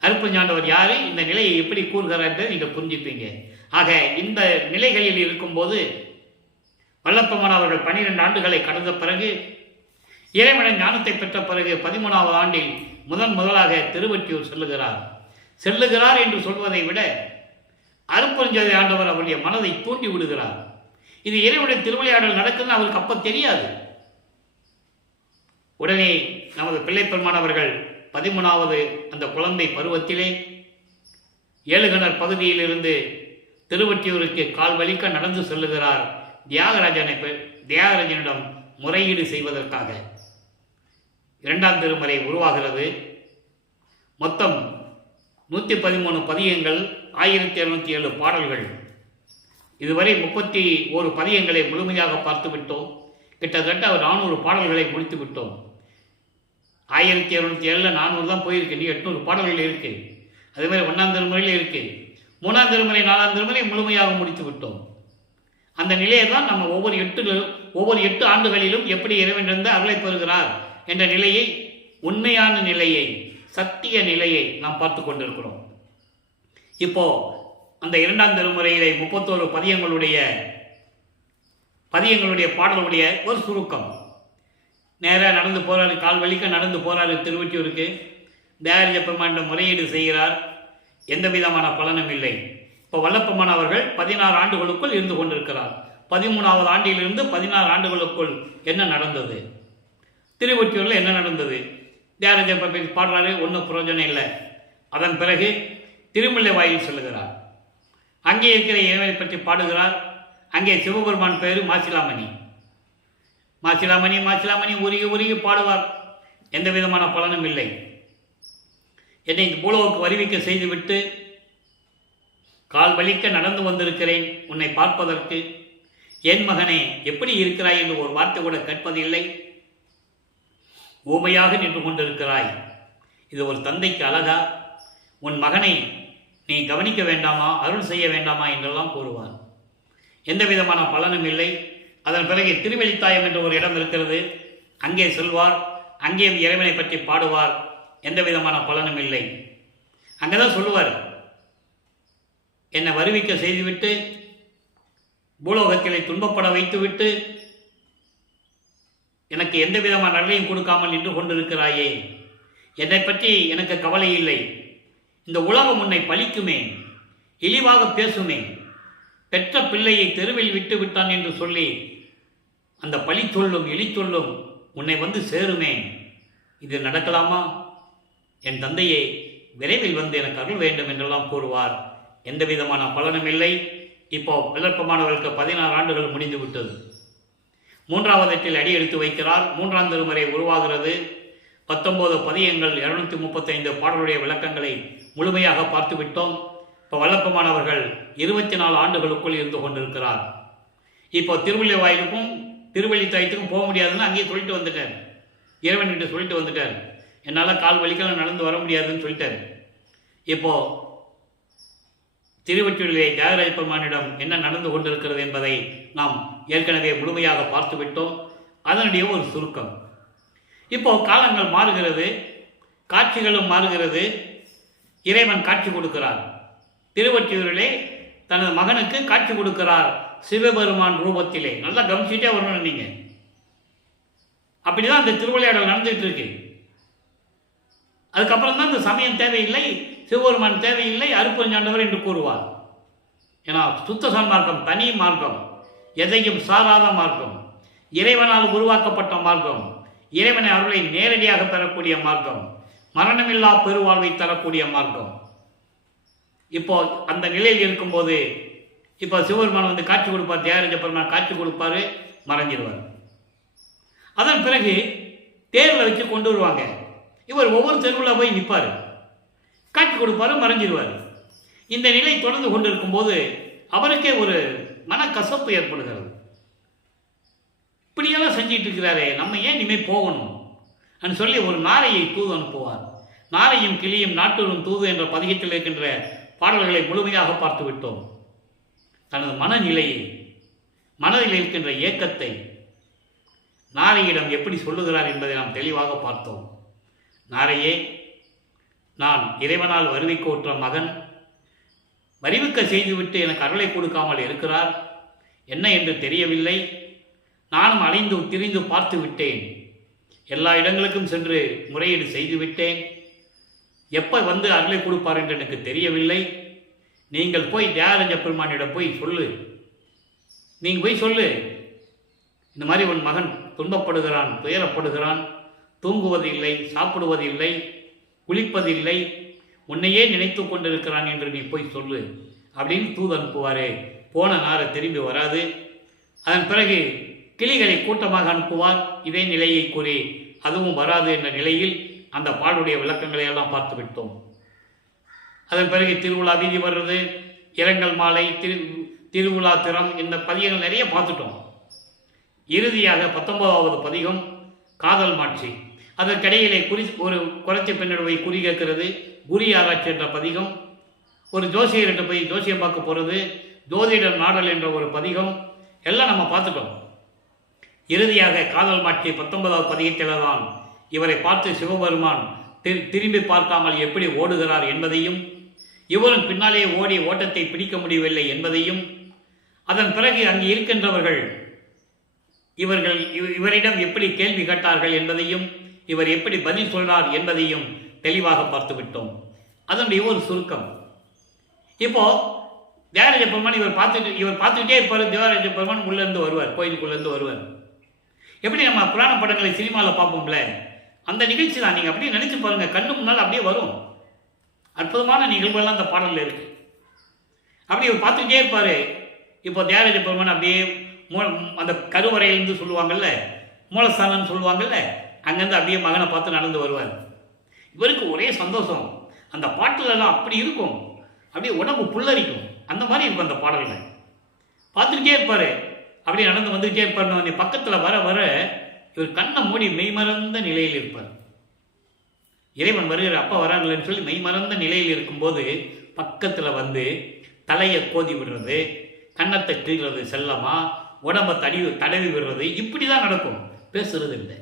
அருட்பெருஞ்சாண்டவர் யாரு, இந்த நிலையை எப்படி கூறுகிறார் நீங்க புரிஞ்சுப்பீங்க. ஆக இந்த நிலைகளில் இருக்கும்போது வல்லப்பெருமான் அவர்கள் 12 ஆண்டுகளை கடந்த பிறகு இறைவனின் ஞானத்தை பெற்ற பிறகு 13வது ஆண்டில் முதலாக திருவொற்றியூர் செல்லுகிறார் என்று சொல்வதை விட அருட்பெருஞ்சோதி ஆண்டவர் அவருடைய மனதை தூண்டி விடுகிறார். இது இறைவனுடைய திருவிளையாடல் நடக்குதுன்னு அவருக்கு அப்ப தெரியாது. உடனே நமது பிள்ளைப்பெருமான் அவர்கள் 13வது அந்த குழந்தை பருவத்திலே ஏழுகிணர் பகுதியிலிருந்து திருவொற்றியூருக்கு கால் வலிக்க நடந்து செல்லுகிறார். தியாகராஜனிடம் முறையீடு செய்வதற்காக 2ஆம் திருமுறை உருவாகிறது. மொத்தம் 113 பதியங்கள், 1207 பாடல்கள். இதுவரை 31 பதியங்களை முழுமையாக பார்த்து விட்டோம். கிட்டத்தட்ட 400 பாடல்களை முடித்து விட்டோம். 1207 400 தான் போயிருக்கு. நீ 800 பாடல்கள் இருக்கு. அதே மாதிரி 1ஆம் திருமுறையில் இருக்கு. 3ஆம் திருமுறை 4ஆம் திருமுறை முழுமையாக முடித்து விட்டோம். அந்த நிலையை தான் நம்ம ஒவ்வொரு 8 ஆண்டுகளிலும் எப்படி இறைவனிலிருந்து அருளை பெறுகிறார் என்ற நிலையை, உண்மையான நிலையை, சத்திய நிலையை நாம் பார்த்து கொண்டிருக்கிறோம். இப்போ அந்த 2ஆம் திருமுறையிலே 31 பதியங்களுடைய பாடலுடைய ஒரு சுருக்கம். நேராக நடந்து போறாரு, கால் வலிக்க நடந்து போறாரு திருவொற்றியூருக்கு. தியாகராஜ பெருமானிடம் முறையீடு செய்கிறார். எந்த விதமான பலனும் இல்லை. இப்போ வல்லப்பெருமான் அவர்கள் 16 ஆண்டுகளுக்குள் இருந்து கொண்டிருக்கிறார். 13வது ஆண்டிலிருந்து 16 ஆண்டுகளுக்குள் என்ன நடந்தது, திருவொற்றியூரில் என்ன நடந்தது? தியாகராஜ பெருமான் பாடுறாரு, ஒன்றும் பிரயோஜனம் இல்லை. அதன் பிறகு திருமுல்லை வாயில் செல்லுகிறார். அங்கே இருக்கிற இறைவனை பற்றி பாடுகிறார். அங்கே சிவபெருமான் பேரு மாசிலாமணி. உருகி பாடுவார். எந்த விதமான பலனும் இல்லை. என்னை இந்த பூலோவுக்கு வருவிக்க செய்துவிட்டு கால் வலிக்க நடந்து வந்திருக்கிறேன் உன்னை பார்ப்பதற்கு. என் மகனே எப்படி இருக்கிறாய் என்று ஒரு வார்த்தை கூட கேட்பதில்லை. ஊமையாக நின்று கொண்டிருக்கிறாய். இது ஒரு தந்தைக்கு அழகா? உன் மகனை நீ கவனிக்க வேண்டாமா, அருள் செய்ய வேண்டாமா என்றெல்லாம் கூறுவார். எந்த விதமான பலனும் இல்லை. அதன் பிறகு திருவெளித்தாயம் என்ற ஒரு இடம் இருக்கிறது. அங்கே செல்வார். அங்கே இறைவனை பற்றி பாடுவார். எந்த விதமான பலனும் இல்லை. அங்கேதான் சொல்லுவார், என்னை வருவிக்க செய்துவிட்டு பூலோகத்திலே துன்பப்பட வைத்துவிட்டு எனக்கு எந்த விதமான நன்மையும் கொடுக்காமல் நின்று கொண்டிருக்கிறாயே, என்னை பற்றி எனக்கு கவலை இல்லை, இந்த உலகம் உன்னை பழிக்குமே, இழிவாக பேசுமே, பெற்ற பிள்ளையை தெருவில் விட்டு விட்டான் என்று சொல்லி அந்த பழி சொல்லும் இழி சொல்லும் உன்னை வந்து சேருமே, இது நடக்கலாமா? என் தந்தையை விரைவில் வந்து எனக்கு அருள் வேண்டும் என்றெல்லாம் கூறுவார். எந்த விதமான பலனும் இல்லை. இப்போ விளப்பமானவர்களுக்கு 16 ஆண்டுகள் முடிந்து விட்டது. 3வது எட்டில் அடி எடுத்து வைக்கிறார். 3ஆம் திருமுறை உருவாகிறது. 19 பதியங்கள் 235 பாடலுடைய விளக்கங்களை முழுமையாக பார்த்து விட்டோம். இப்போ வல்லப்பமானவர்கள் 24 ஆண்டுகளுக்குள் இருந்து கொண்டிருக்கிறார். இப்போ திருவள்ளிவாயிலுக்கும் திருவள்ளித்தாயத்துக்கும் போக முடியாதுன்னு அங்கேயே சொல்லிட்டு வந்துட்டார். இறைவன்கிட்ட சொல்லிட்டு வந்துட்டார், என்னால் கால் வலிக்கெல்லாம் நடந்து வர முடியாதுன்னு சொல்லிட்டார். இப்போ திருவொற்றியூரிலே தியாகராஜ பெருமானிடம் என்ன நடந்து கொண்டிருக்கிறது என்பதை நாம் ஏற்கனவே முழுமையாக பார்த்து விட்டோம். அதனுடைய ஒரு சுருக்கம். இப்போ காலங்கள் மாறுகிறது, காட்சிகளும் மாறுகிறது. இறைவன் காட்சி கொடுக்கிறார். திருவொற்றியூரிலே தனது மகனுக்கு காட்சி கொடுக்கிறார் சிவபெருமான் ரூபத்திலே. நல்லா கவனிச்சுட்டே வரணும் நீங்க. அப்படிதான் அந்த திருவிளையாடல் நடந்துட்டு இருக்கு. அதுக்கப்புறம் தான் இந்த சமயம் தேவையில்லை, சிவபெருமான் தேவையில்லை, அருப்பஞ்சாண்டவர் என்று கூறுவார். ஏன்னா சுத்த சன்மார்க்கம் தனி மார்க்கம், எதையும் சாராத மார்க்கம், இறைவனால் உருவாக்கப்பட்ட மார்க்கம், இறைவனை அருளை நேரடியாக பெறக்கூடிய மார்க்கம், மரணமில்லா பெருவாழ்வை தரக்கூடிய மார்க்கம். இப்போ அந்த நிலையில் இருக்கும்போது இப்போ சிவபெருமான் வந்து காட்சி கொடுப்பார், தியாகராஜ பெருமான் காட்சி கொடுப்பாரு, மறைஞ்சிருவார். அதன் பிறகு தேர்வில் வச்சு கொண்டு வருவாங்க. இவர் ஒவ்வொரு தெருவில் போய் நிற்பார், காட்சி கொடுப்பாரு, மறைஞ்சிருவார். இந்த நிலை தொடர்ந்து கொண்டிருக்கும் போது அவருக்கே ஒரு மனக்கசப்பு ஏற்படுகிறது. இப்படியெல்லாம் செஞ்சிட்டு இருக்கிறாரே, நம்ம ஏன் இனிமேல் போகணும் சொல்லி ஒரு நாரையை தூது அனுப்புவார். நாரையும் கிளியும் நாட்டூரும் தூது என்ற பதிகத்தில் இருக்கின்ற பாடல்களை முழுமையாக பார்த்து விட்டோம். தனது மனநிலையை, மனதில் இருக்கின்ற ஏக்கத்தை நாரையிடம் எப்படி சொல்லுகிறார் என்பதை நாம் தெளிவாக பார்த்தோம். நாரையே, நான் இறைவனால் வருவிக்க உற்ற மகன், வருவிக்க செய்துவிட்டு எனக்கு அருளை கொடுக்காமல் இருக்கிறார், என்ன என்று தெரியவில்லை. நானும் அலைந்து திரிந்து பார்த்து விட்டேன், எல்லா இடங்களுக்கும் சென்று முறையீடு செய்து விட்டேன். எப்போ வந்து அருளை கொடுப்பார் என்று எனக்கு தெரியவில்லை. நீங்கள் போய் தியாகராஜ பெருமானிடம் போய் சொல்லு, நீங்கள் போய் சொல்லு, இந்த மாதிரி உன் மகன் துன்பப்படுகிறான், துயரப்படுகிறான், தூங்குவதில்லை, சாப்பிடுவதில்லை, குளிப்பதில்லை, உன்னையே நினைத்து கொண்டிருக்கிறான் என்று நீ போய் சொல்லு அப்படின்னு தூது அனுப்புவாரே. போன நாரை திரும்பி வராது. அதன் பிறகு கிளிகளை கூட்டமாக அனுப்புவார், இதே நிலையை கூறி அதுவும் வராது என்ற நிலையில் அந்த பாடுடைய விளக்கங்களை எல்லாம் பார்த்து விட்டோம். அதன் பிறகு திருவிழா வீதி வர்றது, இரங்கல் மாலை, திருவிழா திறம், இந்த பதிகங்கள் நிறைய பார்த்துட்டோம். இறுதியாக 19வது பதிகம் காதல் மாட்சி. அதற்கிடையிலே ஒரு குறைச்ச பெண்ணிடவை குறி கேட்கிறது, குரி ஆராய்ச்சி என்ற பதிகம், ஒரு ஜோசியர்கிட்ட போய் ஜோசியம் பார்க்க போகிறது, ஜோதிடர் நாடல் என்ற ஒரு பதிகம், எல்லாம் நம்ம பார்த்துட்டோம். இறுதியாக காதல் மாட்சி 19வது பதிகத்தில் தான் இவரை பார்த்து சிவபெருமான் திரும்பி பார்க்காமல் எப்படி ஓடுகிறார் என்பதையும், இவரும் பின்னாலே ஓடி ஓட்டத்தை பிடிக்க முடியவில்லை என்பதையும், அதன் பிறகு அங்கு இருக்கின்றவர்கள் இவரிடம் எப்படி கேள்வி கேட்டார்கள் என்பதையும், இவர் எப்படி பதில் சொல்றார் என்பதையும் தெளிவாக பார்த்து விட்டோம். அதனுடைய ஒரு சுருக்கம். இப்போ தியாகராஜ பெருமான் இவர் பார்த்துக்கிட்டே இருப்பார். தியாகராஜ பெருமான் உள்ளேருந்து வருவார், கோயிலுக்குள்ளேருந்து வருவார். எப்படி நம்ம புராண படங்களை சினிமாவில் பார்ப்போம்ல, அந்த நிகழ்ச்சி தான். நீங்கள் அப்படியே நினைச்சு பாருங்க, கண்ணு முன்னால் அப்படியே வரும். அற்புதமான நிகழ்வுகள்லாம் அந்த பாடலில் இருக்கு. அப்படி இவர் பார்த்துக்கிட்டே இருப்பார். இப்போ தியாகராஜ பெருமான் அப்படியே அந்த கருவறையிலிருந்து சொல்லுவாங்கல்ல, மூலஸ்தானம்னு சொல்லுவாங்கல்ல, அங்கேருந்து அப்படியே மகனை பார்த்து நடந்து வருவார். இவருக்கு ஒரே சந்தோஷம். அந்த பாட்டுலலாம் அப்படி இருக்கும், அப்படியே உடம்பு புல்லரிக்கும். அந்த மாதிரி இருக்கும் அந்த பாடல்கள். பார்த்துக்கிட்டே இருப்பார், அப்படியே நடந்து வந்துக்கிட்டே இருப்பார். பக்கத்தில் வர வர இவர் கண்ணை மூடி மெய்மறந்த நிலையில் இருப்பார். இறைவன் வருகிற அப்பா வராங்கன்னு சொல்லி மெய்மறந்த நிலையில் இருக்கும்போது பக்கத்தில் வந்து தலையை கோதி விடுறது, கன்னத்தை கீழ்றது, செல்லமா உடம்பை தடவி விடுறது, இப்படி தான் நடக்கும். பேசுறது இல்லை.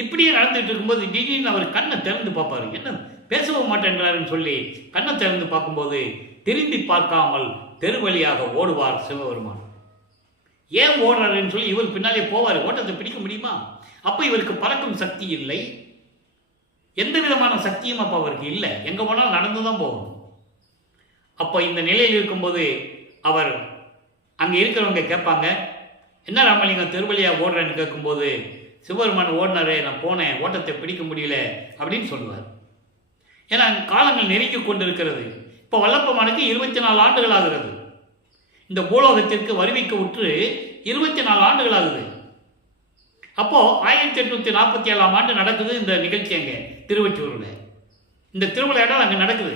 இப்படியே நடந்துட்டு இருக்கும்போது திடீர்னு அவர் கண்ணை திறந்து பார்ப்பாரு. என்ன பேசவும் மாட்டேன்றாருன்னு சொல்லி கண்ணை திறந்து பார்க்கும்போது திரும்பி பார்க்காமல் தெருவழியாக ஓடுவார் சிவபெருமான். ஏன் ஓடுறாருன்னு சொல்லி இவர் பின்னாலே போவார். ஓட்டத்தை பிடிக்க முடியுமா? அப்போ இவருக்கு பறக்கும் சக்தி இல்லை, எந்த விதமான சக்தியும் அப்போ அவருக்கு இல்லை. எங்கே போனாலும் நடந்து தான் போகணும். அப்போ இந்த நிலையில் இருக்கும்போது அவர் அங்கே இருக்கிறவங்க கேட்பாங்க, என்ன ராமலிங்கம் திருவள்ளியாக ஓடுறேன்னு கேட்கும்போது, சிவபெருமான் ஓடினாரு, நான் போனேன், ஓட்டத்தை பிடிக்க முடியல அப்படின்னு சொல்லுவார். ஏன்னா காலங்கள் நெருங்கி கொண்டிருக்கிறது. இப்போ வல்லப்பமானுக்கு 24 ஆண்டுகள் ஆகிறது. இந்த பூலோகத்திற்கு வருவிக்க உற்று 24 ஆண்டுகள் ஆகுது. அப்போ 1847ஆம் ஆண்டு நடக்குது இந்த நிகழ்ச்சி. அங்கே திருவொற்றியூரில் இந்த திருவிளையாடல் அங்கே நடக்குது.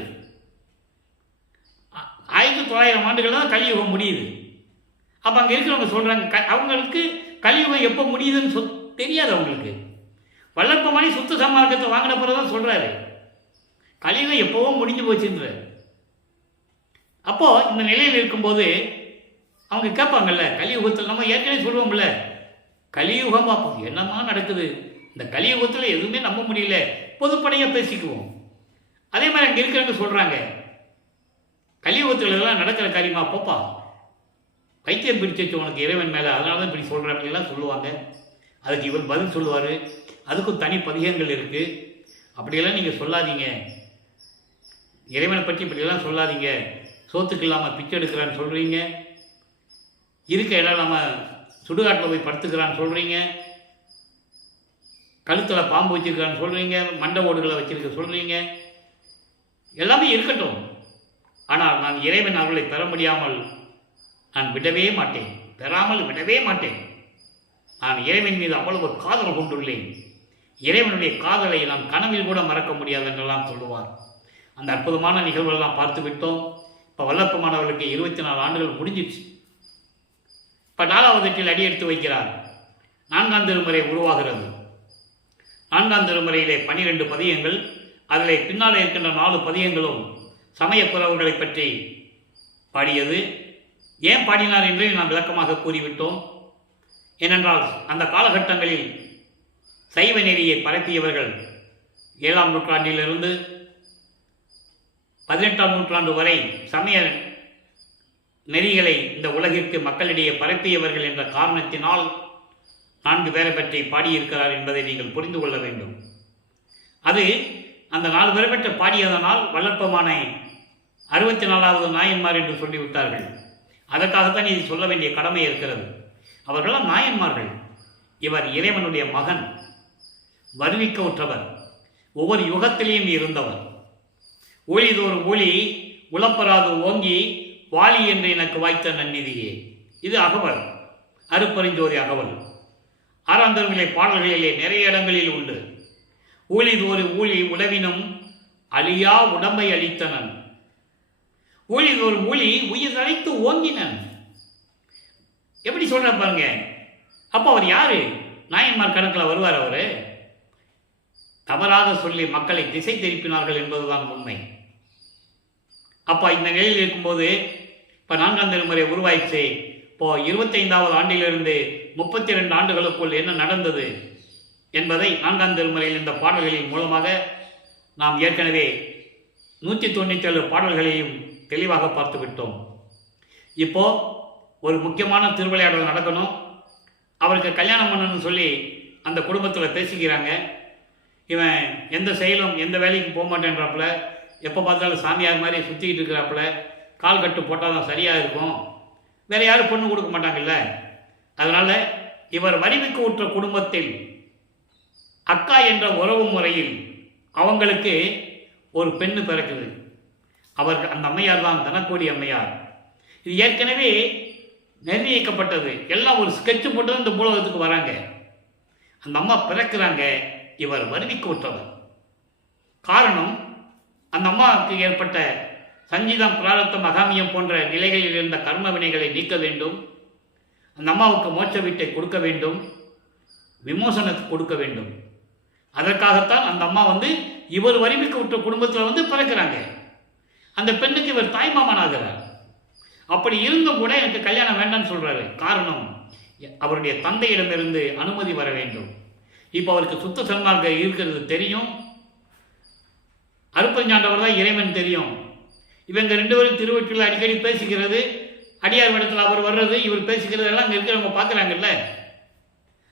1900 ஆண்டுகள் தான் கலியுகம் முடியுது. அப்போ அங்கே இருக்கிறவங்க சொல்கிறாங்க, அவங்களுக்கு கலியுகம் எப்போ முடியுதுன்னு தெரியாது அவங்களுக்கு. வல்லப்பமானி சுத்த சன்மார்க்கத்தை வாங்கின பிறகு தான் சொல்கிறாரு கலியுகம் எப்போவோ முடிஞ்சு போச்சுன்றார். அப்போது இந்த நிலையில் இருக்கும்போது அவங்க கேட்பாங்கல்ல, கலியுகத்தில் நம்ம ஏற்கனவே சொல்லுவோம்ல, கலியுகம் அப்போ என்னமா நடக்குது, இந்த கலியுகத்தில் எதுவுமே நம்ப முடியல, பொதுப்படையாக பேசிக்குவோம். அதே மாதிரி அங்கே இருக்கிறவங்க சொல்கிறாங்க, கலியுகத்தில் இதெல்லாம் நடக்கிற காரியமா போப்பா, பைத்தியம் பிடிச்சிச்சு உனக்கு இறைவன் மேலே, அதனால தான் இப்படி சொல்கிறாங்கலாம் சொல்லுவாங்க. அதுக்கு இவர் பதில் சொல்லுவார், அதுக்கும் தனி பதிகங்கள் இருக்குது, அப்படியெல்லாம் நீங்கள் சொல்லாதீங்க, இறைவனை பற்றி இப்படியெல்லாம் சொல்லாதீங்க, சோத்துக்கு இல்லாமல் பிச்சை எடுக்கிறான்னு சொல்கிறீங்க, இருக்க இடம் இல்லாமல் சுடுகாட்டில் போய் படுத்துக்கிறான்னு சொல்கிறீங்க, கழுத்தில் பாம்பு வச்சுருக்கிறான்னு சொல்கிறீங்க, மண்டை ஓடுகளை வச்சுருக்க சொல்கிறீங்க, எல்லாமே இருக்கட்டும். ஆனால் நான் இறைவன் அவர்களை பெற முடியாமல் நான் விடவே மாட்டேன், பெறாமல் விடவே மாட்டேன். நான் இறைவன் மீது அவ்வளவு காதல் கொண்டுள்ளேன், இறைவனுடைய காதலை நான் கனவில் கூட மறக்க முடியாது என்றெல்லாம் சொல்லுவார். அந்த அற்புதமான நிகழ்வுகளெல்லாம் பார்த்து விட்டோம். இப்போ வல்லப்பமானவர்களுக்கு 24 ஆண்டுகள் முடிஞ்சிச்சு. இப்போ 4வது எட்டில் அடி எடுத்து வைக்கிறார். 4ஆம் திருமுறை உருவாகிறது. 4ஆம் திருமுறையிலே 12 பதியங்கள், அதில் பின்னால் இருக்கின்ற 4 பதியங்களும் சமய புறவுகளை பற்றி பாடியது. ஏன் பாடினார் என்று நாம் விளக்கமாக கூறிவிட்டோம். ஏனென்றால் அந்த காலகட்டங்களில் சைவ நெறியை பரப்பியவர்கள் 7ஆம் நூற்றாண்டிலிருந்து 18ஆம் நூற்றாண்டு வரை சமய நெறிகளை இந்த உலகிற்கு மக்களிடையே பரப்பியவர்கள் என்ற காரணத்தினால் 4 பேரை பற்றி பாடியிருக்கிறார் என்பதை நீங்கள் புரிந்து கொள்ள வேண்டும். அது அந்த 4 பேரை பற்றி பாடியதனால் வல்லற்பமானை 64வது நாயன்மார் என்று சொல்லிவிட்டார்கள். அதற்காகத்தான் இது சொல்ல வேண்டிய கடமை இருக்கிறது. அவர்களெல்லாம் நாயன்மார்கள். இவர் இறைவனுடைய மகன், வருவிக்க உற்றவர், ஒவ்வொரு யுகத்திலேயும் இருந்தவர். ஊழிதோறு ஊழி உளப்பராது ஓங்கி வாலி என்று எனக்கு வாய்த்த நன்னிதியே. இது அகவல், அருப்பரிஞ்சோதி அகவல். 6ஆம் திருமுறை பாடல்களிலே நிறைய இடங்களில் உண்டு. ஊழிதோறு ஊழி உழவினும் அழியா உடம்பை அளித்தனன், ஊழிதோறு ஊழி உயிர் அழைத்து ஓங்கினன். எப்படி சொல்ற பாருங்க. அப்போ அவர் யாரு? நாயன்மார் கணக்கில் வருவார். அவர் தவறாக சொல்லி மக்களை திசை திருப்பினார்கள் என்பதுதான் உண்மை. அப்போ இந்த நிலையில் இருக்கும்போது இப்போ 4ஆம் திருமுறை உருவாயிடுச்சு. இப்போ 25வது ஆண்டிலிருந்து 32 ஆண்டுகளுக்குள் என்ன நடந்தது என்பதை 4ஆம் திருமுறையில் இந்த பாடல்களின் மூலமாக நாம் ஏற்கனவே 197 பாடல்களையும் தெளிவாக பார்த்து விட்டோம். இப்போ ஒரு முக்கியமான திருவிளையாடல் நடக்கணும். அவருக்கு கல்யாணம் பண்ணணும்னு சொல்லி அந்த குடும்பத்தில் பேசிக்கிறாங்க. இவன் எந்த செயலும் எந்த வேலைக்கு போக மாட்டேன்றாப்புல, எப்போ பார்த்தாலும் சாமியார் மாதிரி சுற்றிக்கிட்டு இருக்கிறாப்புல, கால் கட்டு போட்டால் தான் சரியாக இருக்கும், வேறு யாரும் பொண்ணு கொடுக்க மாட்டாங்கல்ல. அதனால் இவர் வரிவிக்கு உற்ற குடும்பத்தில் அக்கா என்ற உறவு முறையில் அவங்களுக்கு ஒரு பெண்ணு பிறக்குது. அவருக்கு அந்த அம்மையார் தான் தனக்கோடி அம்மையார். இது ஏற்கனவே நிர்ணயிக்கப்பட்டது. எல்லாம் ஒரு ஸ்கெட்சு போட்டு இந்த பூலோகத்துக்கு வராங்க. அந்த அம்மா பிறக்கிறாங்க. இவர் வருவிக்கு உற்றவர். காரணம், அந்த அம்மாவுக்கு ஏற்பட்ட சஞ்சீதம், பிராரத்தம், அகாமியம் போன்ற நிலைகளில் இருந்த கர்ம வினைகளை நீக்க வேண்டும். அந்த அம்மாவுக்கு மோட்ச வீட்டை கொடுக்க வேண்டும், விமோசனத்தை கொடுக்க வேண்டும். அதற்காகத்தான் அந்த அம்மா இவர் வரிவிக்கு உற்ற குடும்பத்தில் பிறக்கிறாங்க. அந்த பெண்ணுக்கு இவர் தாய்மாமன் ஆகிறார். அப்படி இருந்தும் கூட எனக்கு கல்யாணம் வேண்டாம்னு சொல்றாரு. காரணம், அவருடைய தந்தையிடமிருந்து அனுமதி வர வேண்டும். இப்போ அவருக்கு சுத்த சன்மார்க்கம் இருக்கிறது தெரியும், அருப்பஞ்சாண்டவர் தான் இறைவன் தெரியும். இவங்க 2 பேரும் திருவொற்றியூரில் அடிக்கடி பேசிக்கிறது, அடியார் இடத்துல அவர் வர்றது, இவர் பேசிக்கிறதெல்லாம் அங்கே இருக்கிறவங்க பார்க்குறாங்கல்ல.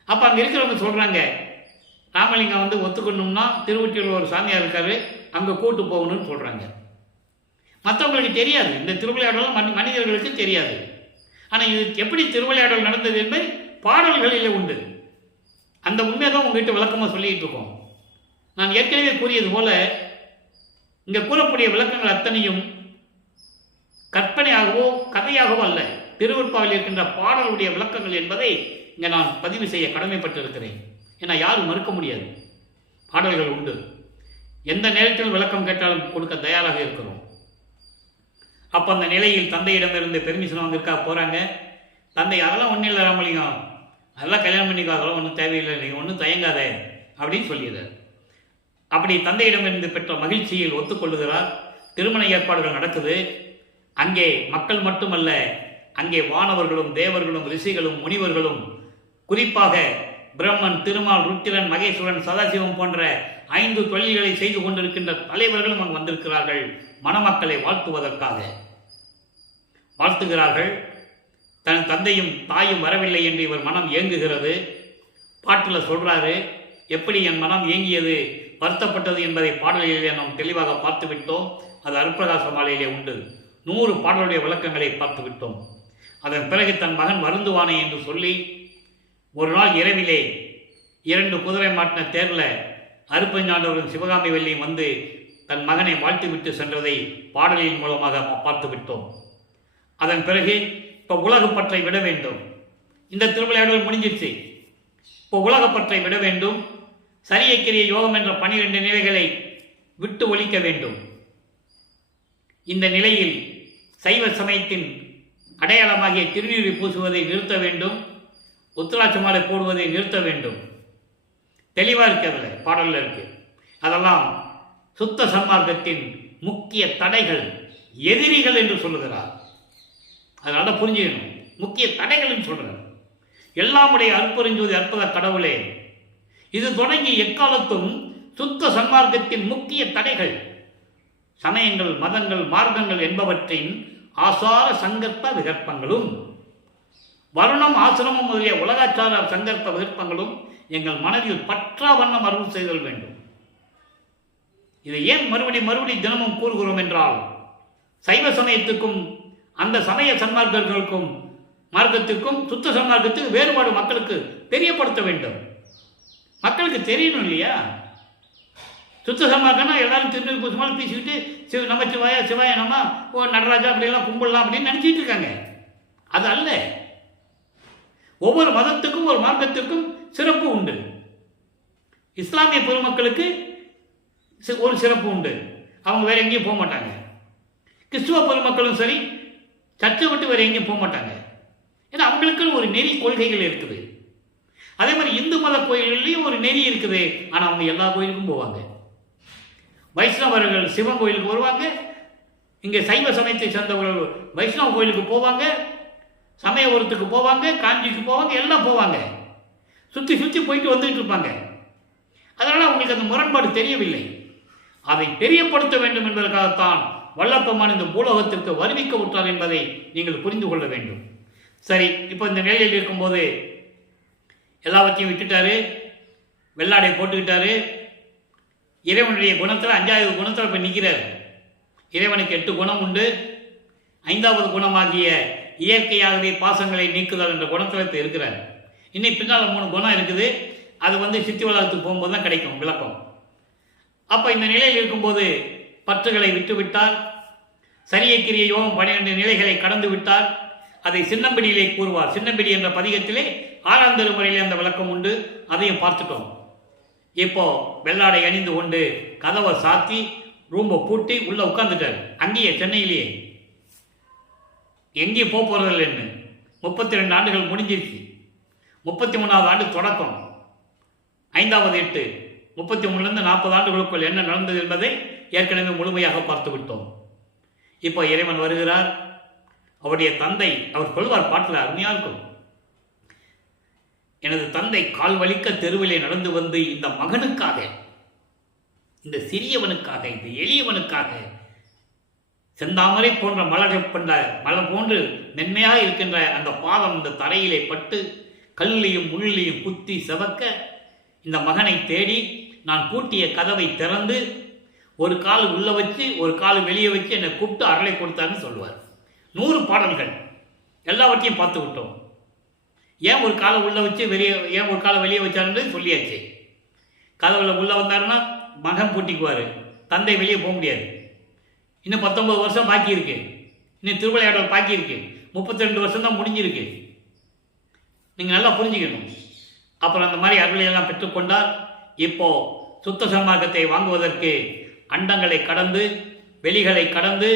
அப்போ அங்கே இருக்கிறவங்க சொல்கிறாங்க, ராமலிங்கம் வந்து ஒத்துக்கணும்னா திருவொற்றியூரில் ஒரு சாமியார் இருக்காரு, அங்கே கூட்டு போகணும்னு சொல்கிறாங்க. மற்றவங்களுக்கு தெரியாது, இந்த திருவிளையாடலும் மனிதர்களுக்கு தெரியாது. ஆனால் இது எப்படி திருவிளையாடல் நடந்தது என்பது பாடல்களிலே உண்டு. அந்த உண்மையை தான் உங்ககிட்ட விளக்கமாக சொல்லிகிட்டு இருக்கோம். நான் ஏற்கனவே கூறியது போல இங்கே கூறக்கூடிய விளக்கங்கள் அத்தனையும் கற்பனையாகவோ கதையாகவோ அல்ல, திருவெட்பாவில் இருக்கின்ற பாடலுடைய விளக்கங்கள் என்பதை இங்கே நான் பதிவு செய்ய கடமைப்பட்டிருக்கிறேன். ஏன்னா யாரும் மறுக்க முடியாது, பாடல்கள் உண்டு. எந்த நேரத்தில் விளக்கம் கேட்டாலும் கொடுக்க தயாராக இருக்கிறோம். அப்போ அந்த நிலையில் தந்தையிடமிருந்து பெர்மிஷன் வாங்கியிருக்கா போகிறாங்க. தந்தை அதெல்லாம் ஒன்றும் இல்லை ராமலிங்கம், அதெல்லாம் கல்யாணம் பண்ணிக்கோ, அதெல்லாம் ஒன்றும் தேவையில்லை, நீங்கள் ஒன்றும் தயங்காத அப்படின்னு சொல்லிடுறார். அப்படி தந்தையிடமிருந்து பெற்ற மகிழ்ச்சியில் ஒத்துக்கொள்ளுகிறார். திருமண ஏற்பாடுகள் நடக்குது. அங்கே மக்கள் மட்டுமல்ல, அங்கே வானவர்களும் தேவர்களும் ரிஷிகளும் முனிவர்களும், குறிப்பாக பிரம்மன், திருமால், ருத்திரன், மகேஸ்வரன், சதாசிவம் போன்ற 5 தொழில்களை செய்து கொண்டிருக்கின்ற தலைவர்களும் அங்கு வந்திருக்கிறார்கள். மணமக்களை வாழ்த்துவதற்காக வாழ்த்துகிறார்கள். தன் தந்தையும் தாயும் வரவில்லை என்று இவர் மனம் ஏங்குகிறது. பாட்டில் சொல்றாரு, எப்படி என் மனம் ஏங்கியது, வருத்தப்பட்டது என்பதை பாடலிலே நாம் தெளிவாக பார்த்து விட்டோம். அது அருட்பிரகாச மாலையிலே உண்டு. 100 பாடலுடைய விளக்கங்களை பார்த்து விட்டோம். அதன் பிறகு தன் மகன் வருந்துவானே என்று சொல்லி ஒரு நாள் இரவிலே 2 குதிரை மாட்டின தேரில் அருப்பஞ்சாண்டவரும் சிவகாமி வள்ளியும் வந்து தன் மகனை வாழ்த்துவிட்டு சென்றதை பாடலின் மூலமாக பார்த்து விட்டோம். அதன் பிறகு இப்போ உலகப்பற்றை விட வேண்டும். இந்த திருவிளையாடல் முடிஞ்சிருச்சு. இப்போ உலகப்பற்றை விட வேண்டும். சரியக்கிரிய யோகம் என்ற 12 நிலைகளை விட்டு ஒழிக்க வேண்டும். இந்த நிலையில் சைவ சமயத்தின் அடையாளமாகிய திருநீரை பூசுவதை நிறுத்த வேண்டும். உத்திராட்ச மாலை போடுவதை நிறுத்த வேண்டும். தெளிவாக இருக்கிறதுல பாடலில் இருக்கு. அதெல்லாம் சுத்த சன்மார்க்கத்தின் முக்கிய தடைகள், எதிரிகள் என்று சொல்லுகிறார். அதனால புரிஞ்சுக்கணும், முக்கிய தடைகள் சொல்றார். எல்லாமுடைய அற்புதஞ்சோதி அற்புத கடவுளே, இது தொடங்கி எக்காலத்தும் சுத்த சன்மார்க்கத்தின் முக்கிய தடைகள், சமயங்கள், மதங்கள், மார்க்கங்கள் என்பவற்றின் ஆசார சங்கற்ப விகற்பங்களும், வருணம், ஆசிரமம் முதலிய உலகாச்சார சங்கற்ப விகற்பங்களும் எங்கள் மனதில் பற்றா வண்ணம் அருள் செய்தல் வேண்டும். இதை ஏன் மறுபடி தினமும் கூறுகிறோம் என்றால், சைவ சமயத்துக்கும் அந்த சமய சன்மார்க்கர்களுக்கும் மார்க்கத்திற்கும் சுத்த சன்மார்க்கத்துக்கு வேறுபாடு மக்களுக்கு தெரியப்படுத்த வேண்டும். மக்களுக்கு தெரியணும் இல்லையா? சுத்த சன்மார்க்கம்னா எல்லாரும் திருநெல் பூசமாக பேசிக்கிட்டு நமச்சிவாயா சிவாய நம்ம நடராஜா அப்படியெல்லாம் கும்பிடலாம் அப்படின்னு நினச்சிட்டு இருக்காங்க. அது அல்ல. ஒவ்வொரு மதத்துக்கும் ஒரு மார்க்கத்திற்கும் சிறப்பு உண்டு. இஸ்லாமிய பெருமக்களுக்கு ஒரு சிறப்பு உண்டு, அவங்க வேற எங்கேயும் போக மாட்டாங்க. கிறிஸ்துவ பெருமக்களும் சரி, சர்ச்சை விட்டு வேற எங்கேயும் போக மாட்டாங்க. ஏன்னா அவங்களுக்கு ஒரு நெறி கொள்கைகள் இருக்குது. அதே மாதிரி இந்து மத கோயில்கள்லையும் ஒரு நெறி இருக்குது. ஆனால் அவங்க எல்லா கோயிலுக்கும் போவாங்க. வைஷ்ணவர்கள் சிவன் கோயிலுக்கு வருவாங்க. இங்கே சைவ சமயத்தை சேர்ந்தவர்கள் வைஷ்ணவ கோயிலுக்கு போவாங்க, சமயபுரத்துக்கு போவாங்க, காஞ்சிக்கு போவாங்க, எல்லாம் போவாங்க. சுற்றி சுற்றி போயிட்டு வந்துட்டு இருப்பாங்க. அதனால் அவங்களுக்கு அந்த முரண்பாடு தெரியவில்லை. அதை தெரியப்படுத்த வேண்டும் என்பதற்காகத்தான் வல்லப்பெருமான் இந்த பூலோகத்திற்கு வருவிக்க விட்டார் என்பதை நீங்கள் புரிந்து கொள்ள வேண்டும். சரி, இப்போ இந்த நிலையில் இருக்கும்போது எல்லாவற்றையும் விட்டுட்டாரு, வெள்ளாடை போட்டுக்கிட்டாரு. இறைவனுடைய குணத்தில் 5வது குணத்தில் இப்போ நிற்கிறார். இறைவனுக்கு 8 குணம் உண்டு. 5வது குணமாகிய இயற்கையாகவே பாசங்களை நீக்குதல் என்ற குணத்தில் இப்போ இருக்கிறார். இன்னைக்கு பின்னால் 3 குணம் இருக்குது. அது சித்தி வளாகத்துக்கு போகும்போது தான் கிடைக்கும் விளக்கம். அப்போ இந்த நிலையில் இருக்கும்போது பற்றுகளை விட்டுவிட்டார். சரியக்கிரிய யோகம் 12 நிலைகளை கடந்து விட்டார். அதை சின்னம்பிடியிலே கூறுவார். சின்னம்பிடி என்ற பதிகத்திலே 6ஆம் திருமுறையிலே அந்த விளக்கம் உண்டு. அதையும் பார்த்துட்டோம். இப்போ வெள்ளாடை அணிந்து கொண்டு கதவை சாத்தி ரூம்பை பூட்டி உள்ள உட்கார்ந்துட்டார். அங்கேயே சென்னையிலேயே, எங்கேயும் போறதில்லைன்னு. 32 ஆண்டுகள் முடிஞ்சிருச்சு. 33வது ஆண்டு தொடக்கம். 5வது 8, 33லேருந்து 40 ஆண்டுகளுக்குள் என்ன நடந்தது என்பதை ஏற்கனவே முழுமையாக பார்த்து விட்டோம். இப்போ இறைவன் வருகிறார். அவருடைய தந்தை, அவர் சொல்வார் பாட்டில், அருமையா இருக்கும். எனது தந்தை கால் வலிக்க தெருவிலே நடந்து வந்து இந்த மகனுக்காக, இந்த சிறியவனுக்காக, இந்த எளியவனுக்காக செந்தாமரை போன்ற மலர்கள் கொண்ட மலர் போன்று மென்மையாக இருக்கின்ற அந்த பாதம் இந்த தரையிலே பட்டு கல்லையும் முள்ளிலையும் குத்தி செவக்க இந்த மகனை தேடி நான் பூட்டிய கதவை திறந்து ஒரு கால் உள்ள வச்சு ஒரு கால் வெளியே வச்சு என்னை கூப்பிட்டு அருளை கொடுத்தாருன்னு சொல்லுவார். 100 பாடல்கள் எல்லாவற்றையும் பார்த்து விட்டோம். ஏன் ஒரு காலை உள்ள வச்சு ஏன் ஒரு காலை வெளியே வச்சாருன்றது சொல்லியாச்சு. கதவுல உள்ள வந்தாருன்னா மகன் பூட்டிக்குவார், தந்தை வெளியே போக முடியாது. இன்னும் 19 வருஷம் பாக்கி இருக்கு, இன்னும் திருவிளையாடல் பாக்கி இருக்கு, 32 வருஷம் தான் முடிஞ்சிருக்கு. நீங்கள் நல்லா புரிஞ்சுக்கணும். அப்புறம் அந்த மாதிரி அருளையெல்லாம் பெற்றுக்கொண்டால் இப்போ சுத்த சன்மார்க்கத்தை வாங்குவதற்கு அண்டங்களை கடந்து வெளிகளை கடந்து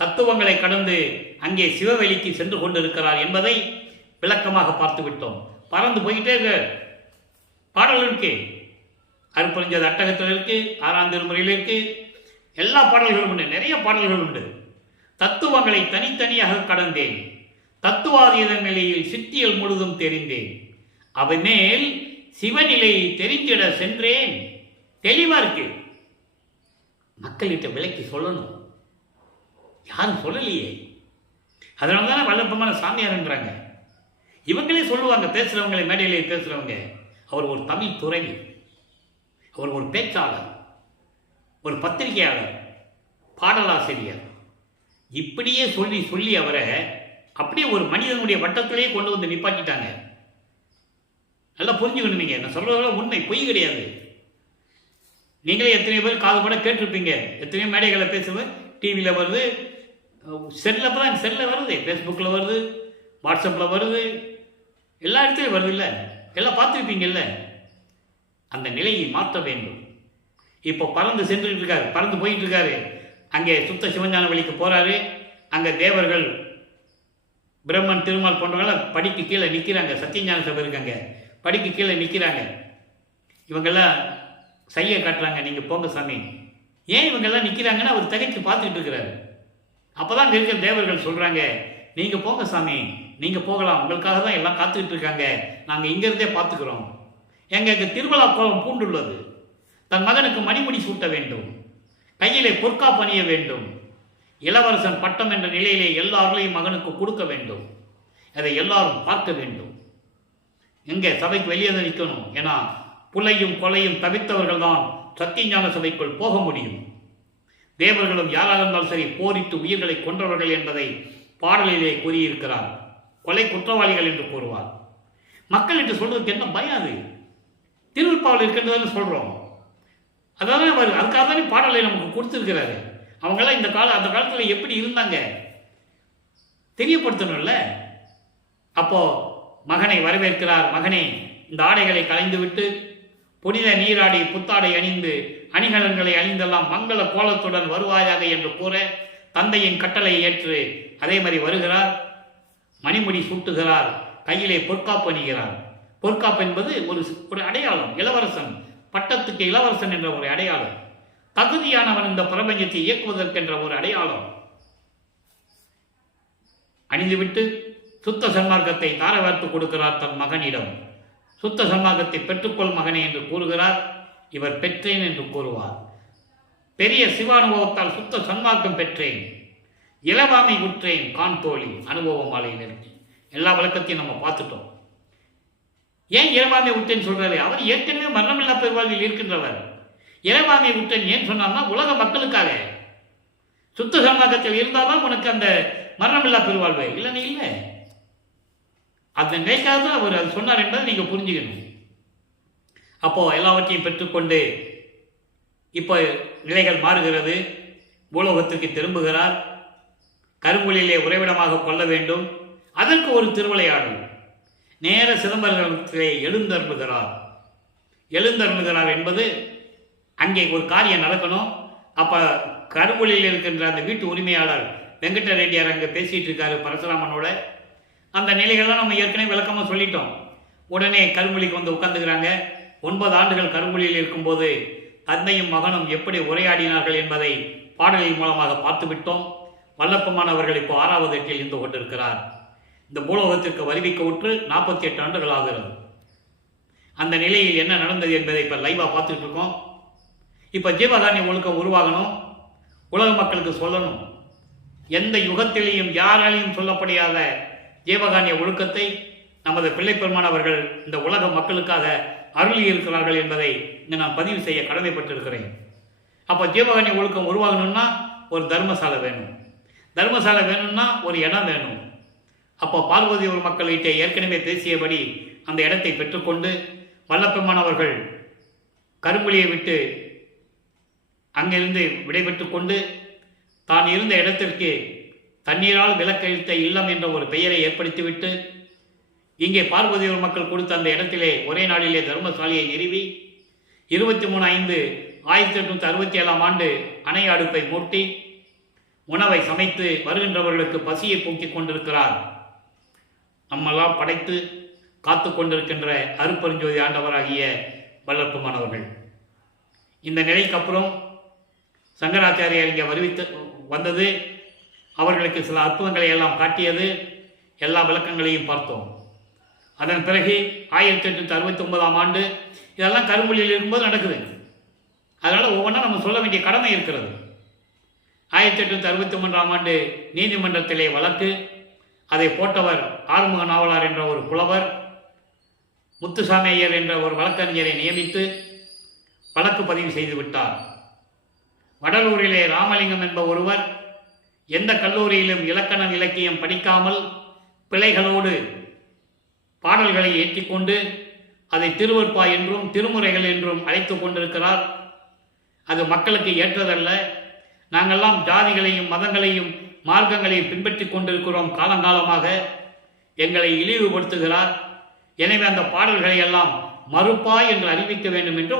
தத்துவங்களை கடந்து அங்கே சிவவெளிக்கு சென்று கொண்டிருக்கிறார் என்பதை விளக்கமாக பார்த்து விட்டோம். பறந்து போயிட்டே இருக்க பாடல் இருக்கு, அருப்பறிஞ்சது அட்டகத்தில் இருக்கு, 6ஆம் திருமுறையில் இருக்கு, எல்லா பாடல்களும் உண்டு, நிறைய பாடல்கள் உண்டு. தத்துவங்களை தனித்தனியாக கடந்தேன், தத்துவாதீத நிலையில் சித்தியல் முழுதும் தெரிந்தேன், அவை மேல் சிவநிலையை தெரிந்திட சென்றேன். தெளிவா இருக்கு. மக்கள்கிட்ட விலைக்கு சொல்லணும், யாரும் சொல்லலையே. அதனால தானே வல்லப்பமான சாமியார்ன்றாங்க. இவங்களே சொல்லுவாங்க, பேசுறவங்களை மேடையிலே பேசுறவங்க, அவர் ஒரு தமிழ் துறவி, அவர் ஒரு பேச்சாளர், ஒரு பத்திரிகையாளர், பாடலாசிரியர், இப்படியே சொல்லி சொல்லி அவரை அப்படியே ஒரு மனிதனுடைய வட்டத்திலேயே கொண்டு வந்து நிப்பாட்டிட்டாங்க. நல்லா புரிஞ்சுக்கணும். நீங்கள் நான் சொல்றதெல்லாம் உண்மை, பொய் கிடையாது. நீங்களே எத்தனை பேர் காது கூட கேட்டிருப்பீங்க, எத்தனையோ மேடைகளை பேசுவேன், டிவியில் வருது, செல்லில் வருது, ஃபேஸ்புக்கில் வருது, வாட்ஸ்அப்பில் வருது, எல்லா இடத்துலையும் வருது இல்லை, எல்லாம் பார்த்துருப்பீங்கல்ல. அந்த நிலையை மாற்ற வேண்டும். இப்போ பறந்து சென்றுட்டு இருக்காரு, பறந்து போயிட்டு இருக்காரு. அங்கே சுத்த சிவஞான வழிக்கு போறாரு. அங்கே தேவர்கள் பிரம்மன் திருமால் போன்றவங்களாம் படிக்கு கீழே நிற்கிறாங்க. சத்தியஞான சபை இருக்காங்க, படிக்கு கீழே நிற்கிறாங்க. இவங்கெல்லாம் சையை காட்டுறாங்க, நீங்கள் போங்க சாமி. ஏன் இவங்கெல்லாம் நிற்கிறாங்கன்னு அவர் தகைக்கு பார்த்துக்கிட்டு இருக்கிறாரு. அப்போ தான் அங்கே இருக்கிற தேவர்கள் சொல்கிறாங்க, நீங்கள் போங்க சாமி, நீங்கள் போகலாம், உங்களுக்காக தான் எல்லாம் காத்துக்கிட்டு இருக்காங்க, நாங்கள் இங்கேருந்தே பார்த்துக்கிறோம். எங்களுக்கு திருவிழா கோலம் பூண்டுள்ளது, தன் மகனுக்கு மணிமுடி சூட்ட வேண்டும், கையிலே பொற்கா பணிய வேண்டும், இளவரசன் பட்டம் என்ற நிலையிலே எல்லாரையும் மகனுக்கு கொடுக்க வேண்டும், அதை எல்லாரும் பார்க்க வேண்டும். எங்கே சபைக்கு வெளியே தான் நிற்கணும். ஏன்னா புலையும் கொலையும் தவிர்த்தவர்கள் தான் சத்தியஞான சபைக்குள் போக முடியும். தேவர்களும் யாராக இருந்தாலும் சரி போரிட்டு உயிர்களை கொன்றவர்கள் என்பதை பாடலிலே கூறியிருக்கிறார். கொலை குற்றவாளிகள் என்று கூறுவார். மக்கள் என்று சொல்றதுக்கு என்ன பயம்? அது திருவிற்பாவல் இருக்கின்றதுன்னு சொல்றோம். அதாவது அவர் அதுக்காக தானே பாடலை நமக்கு கொடுத்துருக்கிறாரு. அவங்கெல்லாம் அந்த காலத்தில் எப்படி இருந்தாங்க தெரியப்படுத்தணும்ல. அப்போ மகனை வரவேற்கிறார். மகனே, இந்த ஆடைகளை களைந்து விட்டு புனித நீராடி புத்தாடை அணிந்து அணிகலன்களை அணிந்தெல்லாம் மங்கள கோலத்துடன் வருவாயாக என்று கூற தந்தையின் கட்டளை ஏற்று அதே மாதிரி வருகிறார். மணிமுடி சூட்டுகிறார், கையிலே பொற்காப்பு அணிகிறார். பொற்காப்பு என்பது ஒரு அடையாளம். இளவரசன், பட்டத்துக்கு இளவரசன் என்ற ஒரு அடையாளம். தகுதியானவன் இந்த பிரபஞ்சத்தை இயக்குவதற்கென்ற ஒரு அடையாளம். அணிந்துவிட்டு சுத்த சன்மார்க்கத்தை தாரவார்த்து கொடுக்கிறார் தன் மகனிடம். சுத்த சன்மார்க்கத்தை பெற்றுக்கொள் மகனே என்று கூறுகிறார். இவர் பெற்றேன் என்று கூறுவார். பெரிய சிவானுபவத்தால் சுத்த சன்மார்க்கம் பெற்றேன், இளவாமை உற்றேன் கான் தோழி அனுபவ மாலையில் இருக்கு. எல்லா வழக்கத்தையும் நம்ம பார்த்துட்டோம். ஏன் இளவாமை உற்றேன்னு சொல்றாரு? அவர் ஏற்கனவே மரணமில்லா பெருவாழ்வில் இருக்கின்றவர். இளவாமை உற்றேன் ஏன் சொன்னார்னா உலக மக்களுக்காக. சுத்த சன்மார்க்கத்தில் இருந்தால்தான் உனக்கு அந்த மரணமில்லா பெருவாழ்வு, இல்லைன்னு இல்லை. அந்த நிலைக்காக தான் அவர் அது சொன்னார் என்பதை நீங்கள் புரிஞ்சுக்கணும். அப்போ எல்லாவற்றையும் பெற்றுக்கொண்டு இப்போ நிலைகள் மாறுகிறது. பூலோகத்திற்கு திரும்புகிறார். கருங்குழியிலே உறைவிடமாக கொள்ள வேண்டும். அதற்கு ஒரு திருவிளையாடல். நேர சிதம்பரத்திலே எழுந்தருளுகிறார். எழுந்தருளுகிறார் என்பது அங்கே ஒரு காரியம் நடக்கணும். அப்போ கருங்குழியில் இருக்கின்ற அந்த வீட்டு உரிமையாளர் வெங்கட ரெட்டியார் அங்கே பேசிகிட்டு இருக்காரு பரசுராமனோட. அந்த நிலைகள்லாம் நம்ம ஏற்கனவே விளக்கமாக சொல்லிட்டோம். உடனே கருங்குழிக்கு வந்து உட்கார்ந்துக்கிறாங்க. 9 ஆண்டுகள் கருங்குழியில் இருக்கும்போது தந்தையும் மகனும் எப்படி உரையாடினார்கள் என்பதை பாடலின் மூலமாக பார்த்து விட்டோம். வல்லப்பமானவர்கள் இப்போ 6வது எட்டில் இருந்து கொண்டிருக்கிறார். இந்த பூலோகத்திற்கு வருவிக்க உற்று 48 ஆண்டுகள் ஆகிறது. அந்த நிலையில் என்ன நடந்தது என்பதை இப்போ லைவாக பார்த்துட்டு இருக்கோம். இப்போ ஜீவகாருண்ய ஒழுக்கம் உருவாகணும், உலக மக்களுக்கு சொல்லணும். எந்த யுகத்திலேயும் யாராலையும் சொல்லப்படியாத ஜீவகாருண்ய ஒழுக்கத்தை நமது பிள்ளைப்பெருமான் அவர்கள் இந்த உலக மக்களுக்காக அருளி இருக்கிறார்கள் என்பதை இங்கே நான் பதிவு செய்ய கடமைப்பட்டிருக்கிறேன். அப்போ ஜீவகாருண்ய ஒழுக்கம் உருவாகணும்னா ஒரு தர்மசாலை வேணும், தர்மசாலை வேணும்னா ஒரு இடம் வேணும். அப்போ பார்வதி ஒரு மக்கள்கிட்ட ஏற்கனவே பேசியபடி அந்த இடத்தை பெற்றுக்கொண்டு வல்லப்பெருமான் அவர்கள் கரும்புலியை விட்டு அங்கிருந்து விடைபெற்று கொண்டு தான் இருந்த இடத்திற்கு தண்ணீரால் விலக்கழித்த இல்லம் என்ற ஒரு பெயரை ஏற்படுத்திவிட்டு இங்கே பார்வதியூர் மக்கள் கொடுத்த அந்த இடத்திலே ஒரே நாளிலே தர்மசாலையை நிறுவி 23/5/1867 அணை அடுப்பை மூட்டி உணவை சமைத்து வருகின்றவர்களுக்கு பசியை போக்கிக் கொண்டிருக்கிறார். நம்மெல்லாம் படைத்து காத்து கொண்டிருக்கின்ற அருப்பெருஞ்சோதி ஆண்டவராகிய வல்லப்பெருமான் அவர்கள். இந்த நிலைக்கு அப்புறம் சங்கராச்சாரியார் இங்கே வந்தது, அவர்களுக்கு சில அற்புதங்களை எல்லாம் காட்டியது, எல்லா விளக்கங்களையும் பார்த்தோம். அதன் பிறகு 1869 இதெல்லாம் கரும்புலியில் இருக்கும்போது நடக்குது. அதனால் ஒவ்வொன்றா நம்ம சொல்ல வேண்டிய கடமை இருக்கிறது. 1863 நீதிமன்றத்திலே வழக்கு. அதை போட்டவர் ஆறுமுக நாவலார் என்ற ஒரு புலவர், முத்துசாமி ஐயர் என்ற ஒரு வழக்கறிஞரை நியமித்து வழக்கு பதிவு செய்து விட்டார். வடலூரிலே ராமலிங்கம் என்ப ஒருவர் எந்த கல்லூரியிலும் இலக்கணம் இலக்கியம் படிக்காமல் பிழைகளோடு பாடல்களை ஏற்றிக்கொண்டு அதை திருவற்பா என்றும் திருமுறைகள் என்றும் அழைத்து கொண்டிருக்கிறார். அது மக்களுக்கு ஏற்றதல்ல. நாங்கள்லாம் ஜாதிகளையும் மதங்களையும் மார்க்கங்களையும் பின்பற்றி கொண்டிருக்கிறோம் காலங்காலமாக. எங்களை இழிவுபடுத்துகிறார். எனவே அந்த பாடல்களை எல்லாம் மறுப்பா என்று அறிவிக்க வேண்டும் என்று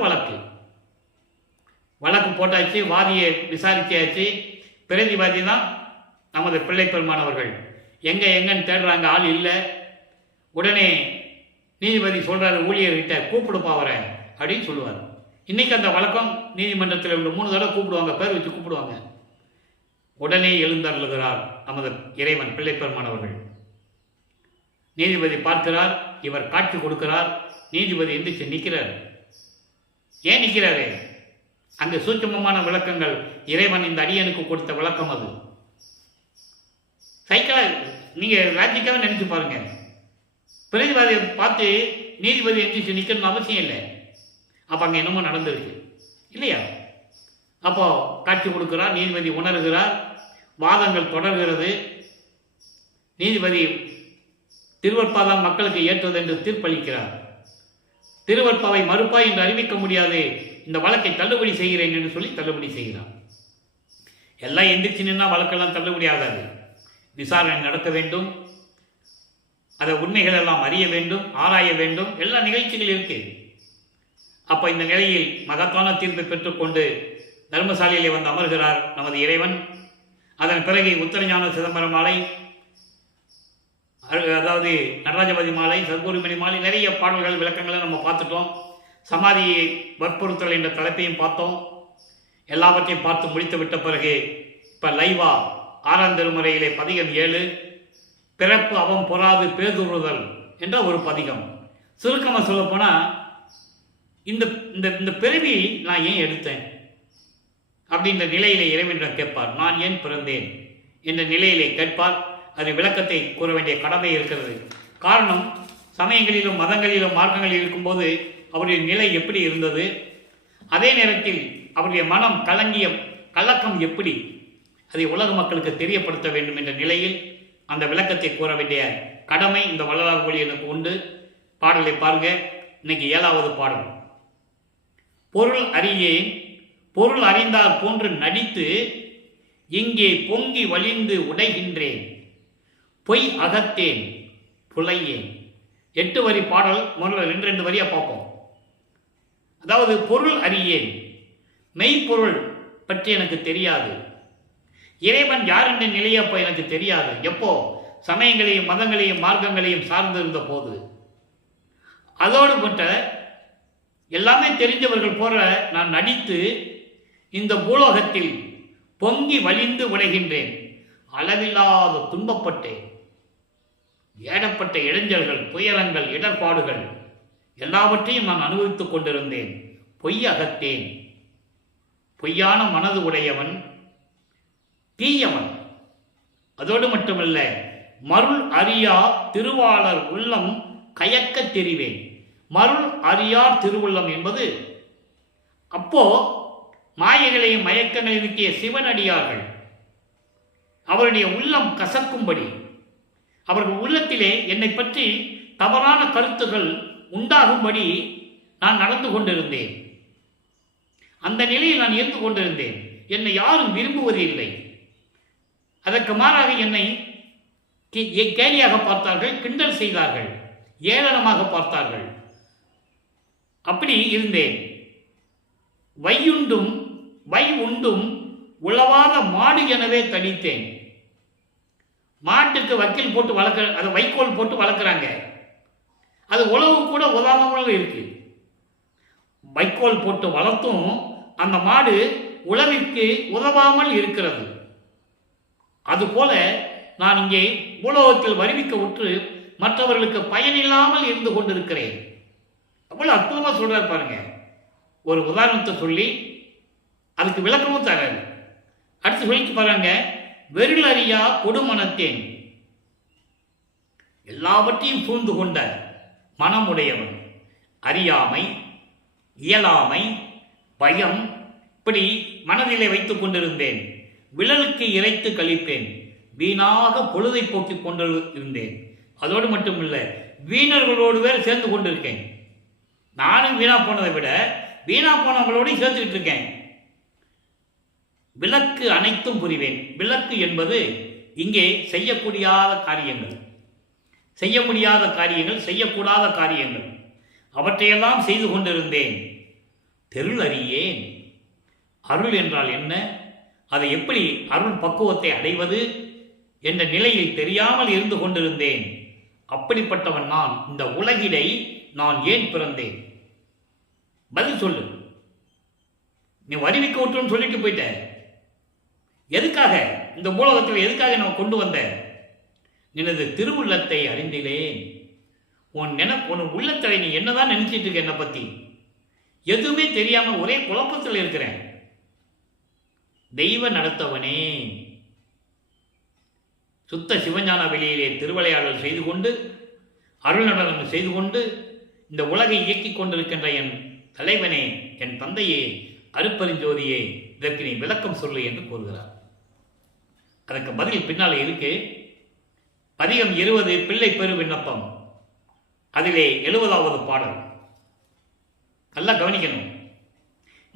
வழக்கு போட்டாச்சு. வாதியை விசாரிச்சாச்சு. பிரதிவாதி தான் நமது பிள்ளைப்பெருமான் அவர்கள். எங்கன்னு தேடுறாங்க, ஆள் இல்லை. உடனே நீதிபதி சொல்கிறார், ஊழியர்கிட்ட கூப்பிடுப்பா அவரை அப்படின்னு சொல்லுவார். இன்றைக்கி அந்த வழக்கம் நீதிமன்றத்தில் 3 தடவை கூப்பிடுவாங்க, பேர் வச்சு கூப்பிடுவாங்க. உடனே எழுந்தருளுகிறார் நமது இறைவன் பிள்ளைப்பெருமான் அவர்கள். நீதிபதி பார்க்கிறார், இவர் காட்சி கொடுக்கிறார். நீதிபதி எந்திரிச்சு நிற்கிறார். ஏன் நிற்கிறாரு? அங்கு சூட்சமமான விளக்கங்கள். இறைவன் இந்த அடியனுக்கு கொடுத்த விளக்கம் அது. சைக்கிளாக நீங்கள் லாஜிக்காக நினைச்சு பாருங்க. பிரதிவாதியை பார்த்து நீதிபதி எந்திரிச்சு நிற்கணும்னு அவசியம் இல்லை. அப்போ அங்கே என்னமோ நடந்திருக்கு இல்லையா? அப்போ காட்சி கொடுக்கிறார். நீதிபதி உணர்கிறார். வாதங்கள் தொடர்கிறது. நீதிபதி திருவற்பாதான் மக்களுக்கு ஏற்றது என்று தீர்ப்பளிக்கிறார். திருவற்பாவை மறுப்பா என்று அறிவிக்க முடியாது, இந்த வழக்கை தள்ளுபடி செய்கிறேன் என்று சொல்லி தள்ளுபடி செய்கிறார். எல்லாம் எந்திரிச்சு நின்னா வழக்கெல்லாம் தள்ளுபடி ஆகாது. விசாரணை நடக்க வேண்டும். அதை உண்மைகள் எல்லாம் அறிய வேண்டும், ஆராய வேண்டும். எல்லா நிகழ்ச்சிகள் இருக்கு. அப்போ இந்த நிலையில் மகத்தான தீர்ப்பை பெற்றுக்கொண்டு தர்மசாலையிலே வந்து அமர்கிறார் நமது இறைவன். அதன் பிறகு உத்தரஞான சிதம்பரம் மாலை, அதாவது நடராஜபதி மாலை, சத்குருமணி மாலை, நிறைய பாடல்கள் விளக்கங்களை நம்ம பார்த்துட்டோம். சமாதியை வற்புறுத்தல் என்ற தலைப்பையும் பார்த்தோம். எல்லாவற்றையும் பார்த்து முடித்து விட்ட பிறகு இப்போ லைவா 6ஆம் திருமுறையிலே பதிகம் 7 பிறப்பு அவம் பொறாது பேதுறுதல் என்ற ஒரு பதிகம். சுருக்கமாக சொல்லப்போனால் இந்த இந்த பிறவி நான் ஏன் எடுத்தேன் அப்படின்ற நிலையிலே இறைவனிடம் கேட்பார். நான் ஏன் பிறந்தேன் என்ற நிலையிலே கேட்பார். அது விளக்கத்தை கூற வேண்டிய கடமை இருக்கிறது. காரணம், சமயங்களிலும் மதங்களிலும் மார்க்கங்களில் இருக்கும்போது அவருடைய நிலை எப்படி இருந்தது, அதே நேரத்தில் அவருடைய மனம் கலக்கம் எப்படி, அதை உலக மக்களுக்கு தெரியப்படுத்த வேண்டும் என்ற நிலையில் அந்த விளக்கத்தை கூற வேண்டிய கடமை இந்த வள்ளலார் ஒளி எனக்கு உண்டு. பாடலை பாருங்க. இன்னைக்கு 7வது பாடல். பொருள் அறியேன், பொருள் அறிந்தார் போன்று நடித்து இங்கே பொங்கி வழிந்து உடைகின்றேன், பொய் அகத்தேன் புலையேன். 8 வரி பாடல். முதல்ல 2 வரியா பார்ப்போம். அதாவது பொருள் அறியேன், மெய்ப்பொருள் பற்றி எனக்கு தெரியாது. இறைவன் யார் என்ற நிலையை அப்போ எனக்கு தெரியாது. எப்போ? சமயங்களையும் மதங்களையும் மார்க்கங்களையும் சார்ந்திருந்த போது. அதோடு மட்டும் எல்லாமே தெரிஞ்சவர்கள் போல நான் நடித்து இந்த பூலோகத்தில் பொங்கி வழிந்து உடைகின்றேன். அளவில்லாத துன்பப்பட்டேன். ஏடப்பட்ட இளைஞர்கள், துயரங்கள், இடர்பாடுகள் எல்லாவற்றையும் நான் அனுபவித்துக் கொண்டிருந்தேன். பொய் அகத்தேன். பொய்யான மனது உடையவன், தீயவன். அதோடு மட்டுமல்ல, மருள் அறியா திருவாளர் உள்ளம் கயக்க தெரிவேன். மருள் அறியார் திருவுள்ளம் என்பது அப்போ மாயைகளையும் மயக்கங்களையும் நீக்கிய சிவனடியார்கள் அவருடைய உள்ளம் கசக்கும்படி, அவர்கள் உள்ளத்திலே என்னை பற்றி தவறான கருத்துகள் உண்டாகும்படி நான் நடந்து கொண்டிருந்தேன். அந்த நிலையில் நான் இருந்து கொண்டிருந்தேன். என்னை யாரும் விரும்புவது இல்லை. அதற்கு மாறாக என்னை கேலியாக பார்த்தார்கள், கிண்டல் செய்தார்கள், ஏளனமாக பார்த்தார்கள். அப்படி இருந்தேன். வை உண்டும் உழவாத மாடு எனவே தடித்தேன். மாட்டுக்கு வக்கீல் போட்டு வளர்க்க, அதை வைக்கோல் போட்டு வளர்க்குறாங்க. அது உழவு கூட உதவாமல் இருக்கு. வைக்கோல் போட்டு வளர்த்தும் அந்த மாடு உழவிற்கு உதவாமல் இருக்கிறது. அதுபோல நான் இங்கே பூலோகத்தில் வருவிக்க உற்று மற்றவர்களுக்கு பயனில்லாமல் இருந்து கொண்டிருக்கிறேன். அவ்வளவு அற்புதமா சொல்றாரு பாருங்க. ஒரு உதாரணத்தை சொல்லி அதுக்கு விளக்கமும் தராரு. அடுத்து சொல்லிட்டு பாருங்க, வெறில் அறியா கொடுமனத்தேன், எல்லாவற்றையும் சூழ்ந்து கொண்ட மனமுடையவன், அறியாமை, இயலாமை, பயம், இப்படி மனதிலே வைத்துக் கொண்டிருந்தேன். விழலுக்கு இறைத்து கழிப்பேன், வீணாக பொழுதை போக்கிக் கொண்டு இருந்தேன். அதோடு மட்டுமில்லை, வீணர்களோடு வேறு சேர்ந்து கொண்டிருக்கேன். நானும் வீணா போனதை விட வீணா போனவங்களோடு சேர்த்துக்கிட்டு இருக்கேன். விளக்கு அனைத்தும் புரிவேன். விளக்கு என்பது இங்கே செய்யக்கூடாத காரியங்கள், செய்ய முடியாத காரியங்கள், செய்யக்கூடாத காரியங்கள், அவற்றையெல்லாம் செய்து கொண்டிருந்தேன். தெருள் அறியேன். அருள் என்றால் என்ன, அதை எப்படி அருள் பக்குவத்தை அடைவது என்ற நிலையில் தெரியாமல் இருந்து கொண்டிருந்தேன். அப்படிப்பட்டவன் நான். இந்த உலகிடை நான் ஏன் பிறந்தேன்? பதில் சொல்லு. நீ வருவிக்க விட்டுன்னு சொல்லிட்டு போயிட்ட. எதுக்காக இந்த பூலோகத்தில் எதுக்காக நான் கொண்டு வந்த? நினது திருவுள்ளத்தை அறிந்திலேன். உன் உள்ளத்தை நீ என்னதான் நினைச்சிட்டு இருக்க? என்னை பத்தி எதுவுமே தெரியாம ஒரே குழப்பத்தில் இருக்கிறேன். தெய்வ நடத்தவனே, சுத்த சிவஞான வெளியிலே திருவிளையாடல் செய்து கொண்டு, அருள் நடனம் செய்து கொண்டு, இந்த உலகை இயக்கிக் கொண்டிருக்கின்ற என் தலைவனே, என் தந்தையே, அருப்பெருஞ்சோதியே, இதற்கு நீ விளக்கம் சொல்லு என்று கூறுகிறார். அதற்கு பதில் பின்னாலே இருக்கு. பதிகம் 20 பிள்ளை பெரு விண்ணப்பம், அதிலே 70வது பாடல். நல்லா கவனிக்கணும்.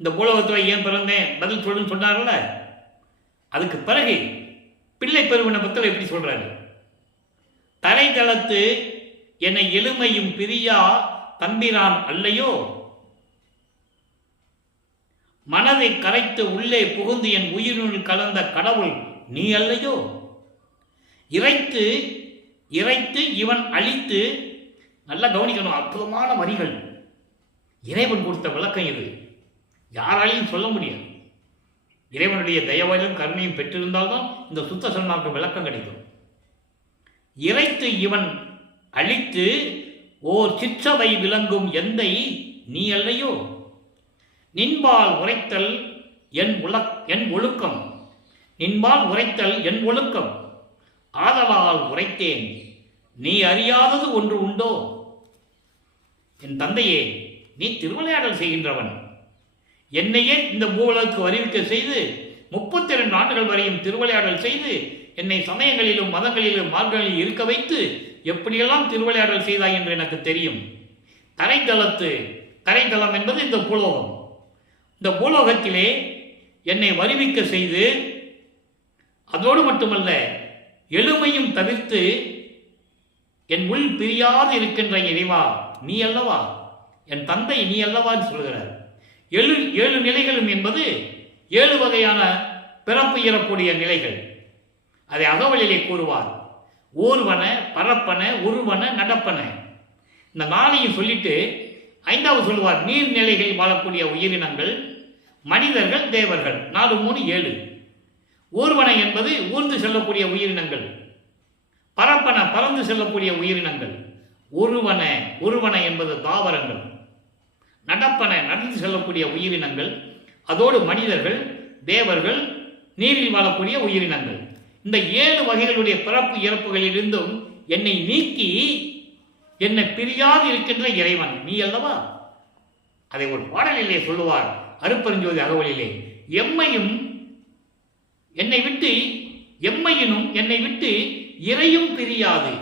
இந்த பூலோகத்தில் ஏன் பிறந்தேன் பதில் சொல்லுன்னு சொன்னார்ல, அதுக்கு பிறகு பிள்ளை பெரு விண்ணப்பத்தில் எப்படி சொல்றாரு? தரை தளத்து என்னை எளிமையும் பிரியா தம்பிரான் அல்லையோ, மனதை கரைத்து உள்ளே புகுந்து என் உயிரினுள் கலந்த கடவுள் நீ அல்லையோ, இறைத்து இறைத்து இவன் அழித்து. நல்லா கவனிக்கணும், அற்புதமான வரிகள். இறைவன் கொடுத்த விளக்கம் இது, யாராலையும் சொல்ல முடியாது. இறைவனுடைய தயவையும் கருணையும் பெற்றிருந்தால்தான் இந்த சுத்த சன்மார்க்க விளக்கம் கிடைக்கும். இறைத்து இவன் அழித்து ஓர் சிற்றவை விளங்கும் எந்தை நீ அல்லையோ, நின்பால் உரைத்தல் என் ஒழுக்கம், நின்பால் உரைத்தல் என் ஒழுக்கம், ஆதலால் உரைத்தேன் நீ அறியாதது ஒன்று உண்டோ. என் தந்தையே, நீ திருவிளையாடல் செய்கின்றவன். என்னையே இந்த பூவுலகுக்கு அறிவிக்க செய்து 32 ஆண்டுகள் வரையும் திருவிளையாடல் செய்து என்னை சமயங்களிலும் மதங்களிலும் மார்க்கங்களில் இருக்க வைத்து எப்படியெல்லாம் திருவிளையாடல் செய்தாய் என்று எனக்கு தெரியும். தரைத்தளம் என்பது இந்த பூலோகம். இந்த பூலோகத்திலே என்னை வருவிக்க செய்து, அதோடு மட்டுமல்ல, எளிமையும் தவிர்த்து என் உள் பிரியாது இருக்கின்ற இறைவா நீ அல்லவா, என் தந்தை நீ அல்லவான்னு சொல்கிறார். 7 நிலைகளும் என்பது 7 வகையான பிறப்பு இறக்கூடிய நிலைகள். அதை அகவலிலே கூறுவார். ஊர்வன, பரப்பன, உருவன, நடப்பன. இந்த 4ஐயும் சொல்லிட்டு 5வது சொல்லுவார், நீர்நிலைகள் வாழக்கூடிய உயிரினங்கள், மனிதர்கள், தேவர்கள். 4, 3, 7. ஊர்வன என்பது ஊர்ந்து செல்லக்கூடிய உயிரினங்கள், பரப்பன பறந்து செல்லக்கூடிய உயிரினங்கள், உருவன என்பது தாவரங்கள், நடப்பன நடந்து செல்லக்கூடிய உயிரினங்கள், அதோடு மனிதர்கள், தேவர்கள், நீரில் வாழக்கூடிய உயிரினங்கள். இந்த 7 வகைகளுடைய பிறப்பு இறப்புகளிலிருந்தும் என்னை நீக்கி என்னை பிரியாது இருக்கின்ற இறைவன் நீ அல்லவா. அதை ஒரு பாடலிலே சொல்லுவார் அருட்பெருஞ்சோதி அகவலிலே, எம்மையும் என்னை விட்டு எம்மையினும் என்னை விட்டு இறையும் பிரியாது.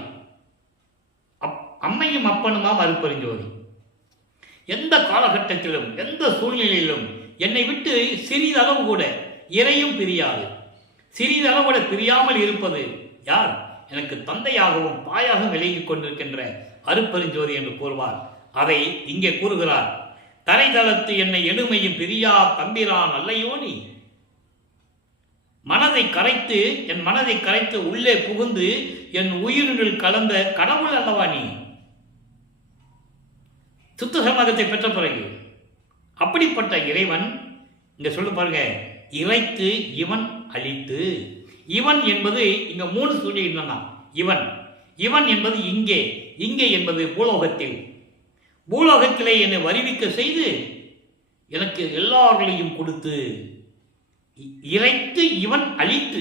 அம்மையும் அப்பனுமாம் அருட்பெருஞ்சோதி. எந்த காலகட்டத்திலும் எந்த சூழ்நிலையிலும் என்னை விட்டு சிறிதளவு கூட இறையும் பிரியாது. சிறிதளவு கூட பிரியாமல் இருப்பது யார்? எனக்கு தந்தையாகவும் தாயாகவும் விலகிக் கொண்டிருக்கின்ற அருட்பெருஞ்சோதி என்று கூறுவார். அதை இங்கே கூறுகிறார். தரைதளத்து என்னை எளிமையும் பிரியா தம்பிரான் அல்லையோ நீ. மனதை கரைத்து என் மனதை கரைத்து உள்ளே புகுந்து என் உயிரினுள் கலந்த கடவுள் அல்லவா நீ. சுத்த சமாகத்தை பெற்ற பிறகு அப்படிப்பட்ட இறைவன் இங்க சொல்லு பாருங்க, இறைத்து இவன் அழித்து. இவன் என்பது இங்க 3 சொல்லி என்னன்னா இவன் இவன் என்பது இங்கே, இங்கே என்பது பூலோகத்தில். பூலோகத்திலே என்னை வருவிக்க செய்து எனக்கு எல்லார்களையும் கொடுத்து இறைத்து இவன் அழித்து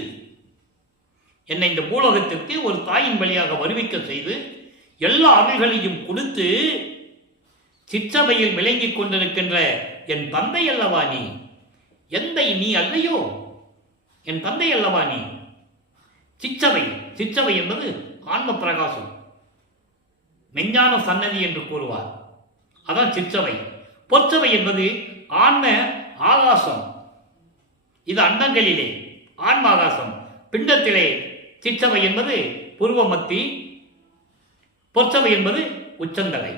என்னை இந்த பூலோகத்திற்கு ஒரு தாயின் வழியாக வருவிக்க செய்து எல்லா அருள்களையும் கொடுத்து சிற்றவையில் விளங்கிக் கொண்டிருக்கின்ற என் தந்தை அல்லவா நீ. எந்தை நீ அல்லையோ, என் தந்தை அல்லவா நீ. சிற்றவை, சிற்றவை என்பது ஆன்ம பிரகாசம், மெஞ்ஞான சன்னதி என்று கூறுவார். அதான் சிற்றவை. பொற்றவை என்பது ஆன்ம ஆகாசம். இது அண்டங்களிலே ஆன்ம ஆகாசம். பிண்டத்திலே சிற்றவை என்பது புருவமத்தி, பொற்றவை என்பது உச்சந்தலை.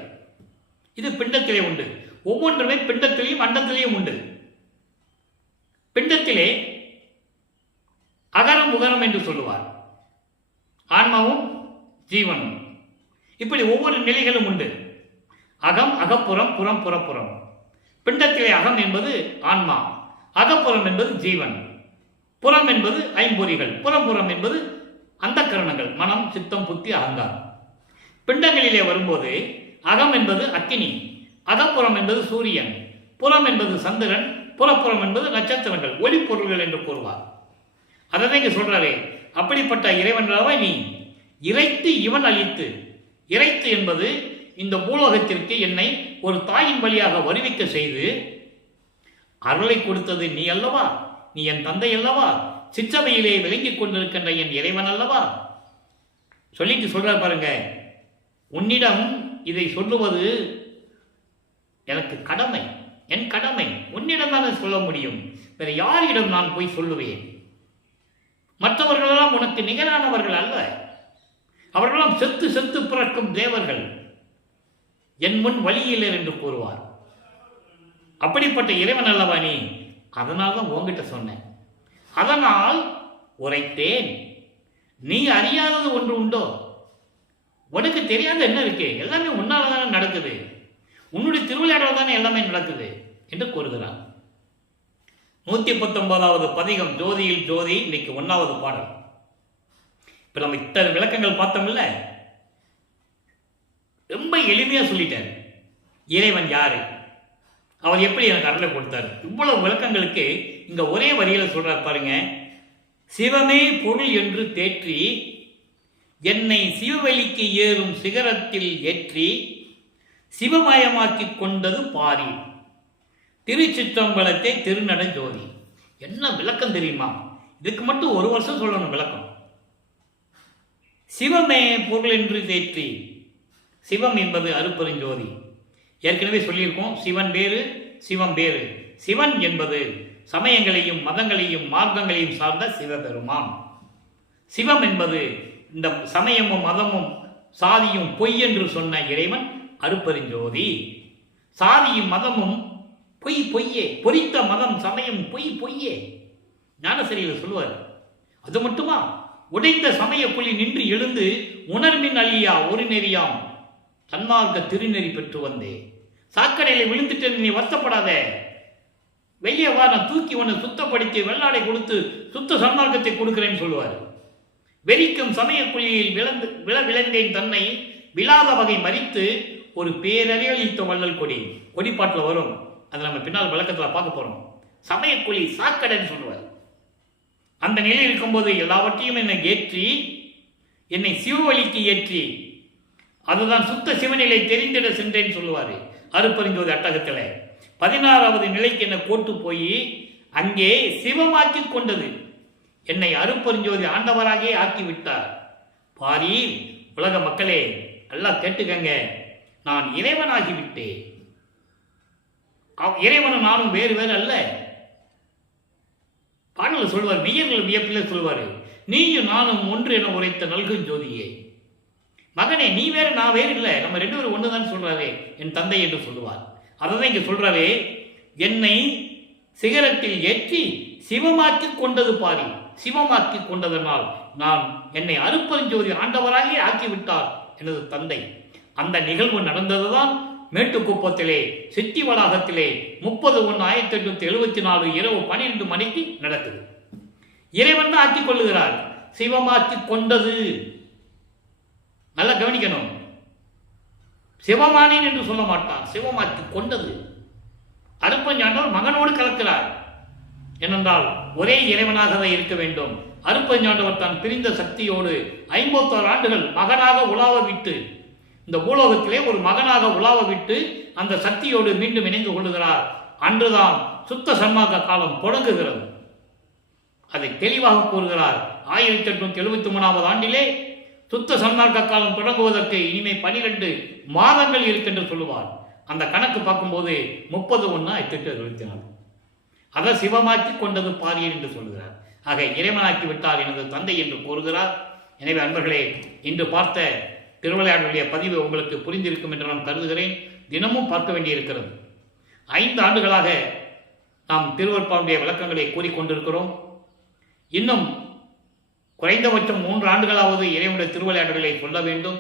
இது பிண்டத்திலே உண்டு. ஒவ்வொன்றுமே பிண்டத்திலேயும் அண்டத்திலேயும் உண்டு. பிண்டத்திலே அகரம் உகரம் என்று சொல்லுவார், ஆன்மாவும் ஜீவனும். இப்படி ஒவ்வொரு நிலைகளும் உண்டு. அகம் அகப்புறம், புறம் புறப்புறம். பிண்டத்திலே அகம் என்பது ஆன்மா, அகப்புறம் என்பது ஜீவன், புறம் என்பது ஐம்பொறிகள், புறம்புறம் என்பது அந்த கரணங்கள், மனம் சித்தம் புத்தி அகங்காரம். பிண்டங்களிலே வரும்போது அகம் என்பது அக்கினி, அகப்புறம் என்பது சூரியன், புறம் என்பது சந்திரன், புறப்புறம் என்பது நட்சத்திரங்கள், ஒளிப்பொருள்கள் என்று கூறுவார். அதை இங்கே சொல்றாரே, அப்படிப்பட்ட இறைவன் நீ இறைத்து இவன் அழித்து. இறைத்து என்பது இந்த பூலோகத்திற்கு என்னை ஒரு தாயின் வழியாக வருவிக்க செய்து அருளை கொடுத்தது நீ அல்லவா. நீ என் தந்தை அல்லவா, சிற்றவையிலே விளங்கிக் கொண்டிருக்கின்ற என் இறைவன் அல்லவா. சொல்லிட்டு சொல்ற பாருங்க, உன்னிடம் இதை சொல்லுவது எனக்கு கடமை, என் கடமை. உன்னிடம் தான் சொல்ல முடியும், வேற யாரிடம் நான் போய் சொல்லுவேன்? மற்றவர்களெல்லாம் உனக்கு நிகரானவர்கள் அல்ல. அவர்களெல்லாம் செத்து செத்து பிறக்கும் தேவர்கள், என் முன் வழியில்லை என்று கூறுவார். அப்படிப்பட்ட இறைவன் அல்லவா நீ. அதனால் தான் உங்ககிட்ட சொன்னேன், அதனால் உரைத்தேன். நீ அறியாதது ஒன்று உண்டோ? உனக்கு தெரியாத என்ன இருக்கு? எல்லாமே உன்னால தானே நடக்குது, உன்னுடைய திருவிளையாடல் தானே எல்லாமே நடக்குது என்று கூறுகிறார். 119வது பதிகம் ஜோதியில் ஜோதி, இன்னைக்கு 1வது பாடல். இப்ப நம்ம இத்தனை விளக்கங்கள் பார்த்தோம்ல, ரொம்ப எளிமையா சொல்லிட்டார். இறைவன் யாரு, அவர் எப்படி எனக்கு அருளை கொடுத்தார், இவ்வளவு விளக்கங்களுக்கு இங்க ஒரே வரியில சொல்றார் பாருங்க. சிவமே பொருள் என்று தேற்றி என்னை சிவவெளிக்கு ஏறும் சிகரத்தில் ஏற்றி சிவமயமாக்கி கொண்டது பாரி திருச்சிற்றம்பலத்தை திருநட ஜோதி. என்ன விளக்கம் தெரியுமா? இதுக்கு மட்டும் 1 வருஷம் சொல்லணும் விளக்கம். சிவமே பொருள் என்று தேற்றி, சிவம் என்பது அருட்பெருஞ்சோதி. ஏற்கனவே சொல்லியிருக்கோம், சிவன் வேறு சிவம் வேறு. சிவன் என்பது சமயங்களையும் மதங்களையும் மார்க்கங்களையும் சார்ந்த சிவபெருமான். சிவம் என்பது இந்த சமயமும் மதமும் சாதியும் பொய் என்று சொன்ன இறைவன் அருட்பெருஞ்சோதி. சாதியும் மதமும் பொய் பொய்யே, பொறித்த மதம் சமயம் பொய் பொய்யே. ஞானசரியில் சொல்லுவார். அது மட்டுமா, உடைந்த சமய புலி நின்று எழுந்து உணர்மின் அழியா ஒரு நெறியாம் தன்மார்க்க திருநெறி பெற்று வந்தே. சாக்கடையில விழுந்துட்டு நீ வருத்தப்படாத, வெளியே வா, நான் தூக்கி உன்னை சுத்தப்படுத்தி வெள்ளாடை கொடுத்து சுத்த சன்மார்க்கத்தை கொடுக்கிறேன்னு சொல்லுவார். வெறிக்கும் சமய குழியில் விளந்தேன் தன்னை விழாத வகை மறித்து ஒரு பேரறியளித்த வள்ளல் கொடி. கொடிப்பாட்டில் வரும், அதை நம்ம பின்னால் விளக்கத்தில் பார்க்க போறோம். சமயக்குழி சாக்கடைன்னு சொல்லுவார். அந்த நிலையில் இருக்கும்போது எல்லாவற்றையும் என்னை ஏற்றி என்னை சிவவழிக்கு ஏற்றி அதுதான் சுத்த சிவநிலை தெரிந்திட சென்றேன்னு சொல்லுவார் அருட்பெருஞ்சோதி அட்டகத்தில். 16வது நிலைக்கு என்னை கோட்டு போய் அங்கே சிவமாக்கி கொண்டது. என்னை அருட்பெருஞ்சோதி ஆண்டவராகவே ஆக்கிவிட்டார். பாரி உலக மக்களே எல்லாம் கேட்டுக்கங்க, நான் இறைவனாகிவிட்டேன். இறைவனும் நானும் வேறு வேறு அல்ல. பாடல சொல்வார், மெய்யர்கள் வியப்பில் சொல்வார், நீயும் நானும் ஒன்று என உரைத்த நல்குஞ்சோதியே. மகனே நீ வேறு நான் வேறு இல்லை, நம்ம 2 பேரும் ஒன்றுதான் சொல்றாரு என் தந்தை என்று சொல்லுவார். அதான் இங்க சொல்றாரு, என்னை சிகரத்தில் ஏற்றி சிவமாக்கி கொண்டது பாரி. சிவமாக்கி கொண்டதனால் நான் என்னை அருட்பெருஞ்சோதி ஆண்டவராகவே ஆக்கிவிட்டார் எனது தந்தை. அந்த நிகழ்வு நடந்ததுதான் மேட்டுக்குப்பத்திலே சித்தி வளாகத்திலே 30/1/1874 இரவு 12 மணிக்கு நடக்குது. இறைவன் தான் ஆக்கிக் கொள்ளுகிறார். சிவமாக்கி கொண்டது. நல்லா கவனிக்கணும். சிவமானேன் என்று சொல்ல மாட்டார், சிவமாக்கி கொண்டது. அருட்பெருஞ்சாண்டவர் மகனோடு கலக்கிறார். ஏனென்றால் ஒரே இறைவனாகவே இருக்க வேண்டும். அருட்பெருஞ்சாண்டவர் தான் பிரிந்த சக்தியோடு 51 ஆண்டுகள் மகனாக உலாவ விட்டு, இந்த பூலோகத்திலே ஒரு மகனாக உலாவ விட்டு அந்த சக்தியோடு மீண்டும் இணைந்து கொள்ளுகிறார். அன்றுதான் சுத்த சன்மார்க்க காலம் தொடங்குகிறது. அதை தெளிவாக கூறுகிறார். 1873வது ஆண்டிலே சுத்த சன்மார்க்க காலம் தொடங்குவதற்கு இனிமே 12 மாதங்கள் இருக்கின்ற சொல்லுவார். அந்த கணக்கு பார்க்கும்போது 30/1/1874. அதை சிவமாக்கி கொண்டது பாரியன் என்று சொல்லுகிறார். ஆக இறைவனாக்கி விட்டார் எனது தந்தை என்று கூறுகிறார். எனவே அன்பர்களே, இன்று பார்த்த திருவிளையாடலுடைய பதிவு உங்களுக்கு புரிந்திருக்கும் என்று நான் கருதுகிறேன். தினமும் பார்க்க வேண்டியிருக்கிறது. 5 ஆண்டுகளாக நாம் திருவருட்பாவுடைய விளக்கங்களை கூறிக்கொண்டிருக்கிறோம். இன்னும் குறைந்தபட்சம் 3 ஆண்டுகளாவது இறைவனுடைய திருவிளையாடல்களை சொல்ல வேண்டும்.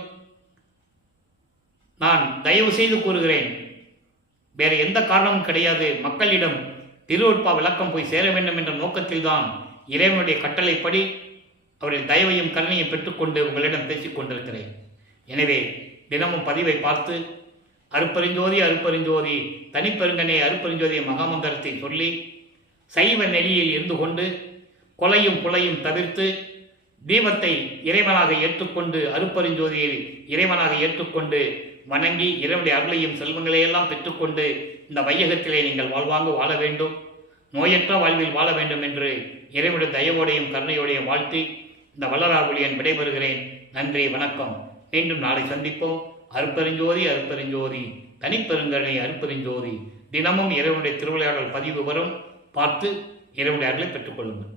நான் தயவு செய்து கூறுகிறேன், வேற எந்த காரணமும் கிடையாது. மக்களிடம் திருவருட்பா விளக்கம் போய் சேர வேண்டும் என்ற நோக்கத்தில்தான் இறைவனுடைய கட்டளைப்படி அவரின் தயவையும் கருணையும் பெற்றுக்கொண்டு உங்களிடம் பேசிக் கொண்டிருக்கிறேன். எனவே தினமும் பதிவை பார்த்து அருட்பெருஞ்சோதி அருட்பெருஞ்சோதி தனிப்பெருங்கனே அருட்பெருஞ்சோதி மகாமந்திரத்தை சொல்லி சைவ நெறியில் இருந்து கொண்டு கொலையும் புலையும் தவிர்த்து தீபத்தை இறைவனாக ஏற்றுக்கொண்டு அருட்பெருஞ்சோதியை இறைவனாக ஏற்றுக்கொண்டு வணங்கி இறைவனுடைய அருளையும் செல்வங்களையெல்லாம் பெற்றுக்கொண்டு இந்த வையகத்திலே நீங்கள் வாழ்வாங்க வாழ வேண்டும், நோயற்ற வாழ்வில் வாழ வேண்டும் என்று இறைவனுடைய தயவோடையும் கருணையோடையும் வாழ்த்தி இந்த வள்ளலார் ஒளியன் விடைபெறுகிறேன். நன்றி, வணக்கம். மீண்டும் நாளை சந்திப்போம். அருட்பெருஞ்சோதி அருட்பெருஞ்சோதி தனிப்பெருங்கருணை அருட்பெருஞ்சோதி. தினமும் இறைவனுடைய திருவிளையாடல் பதிவு வரும். பார்த்து இறைவனுடைய அருளை பெற்றுக்கொள்ளுங்கள்.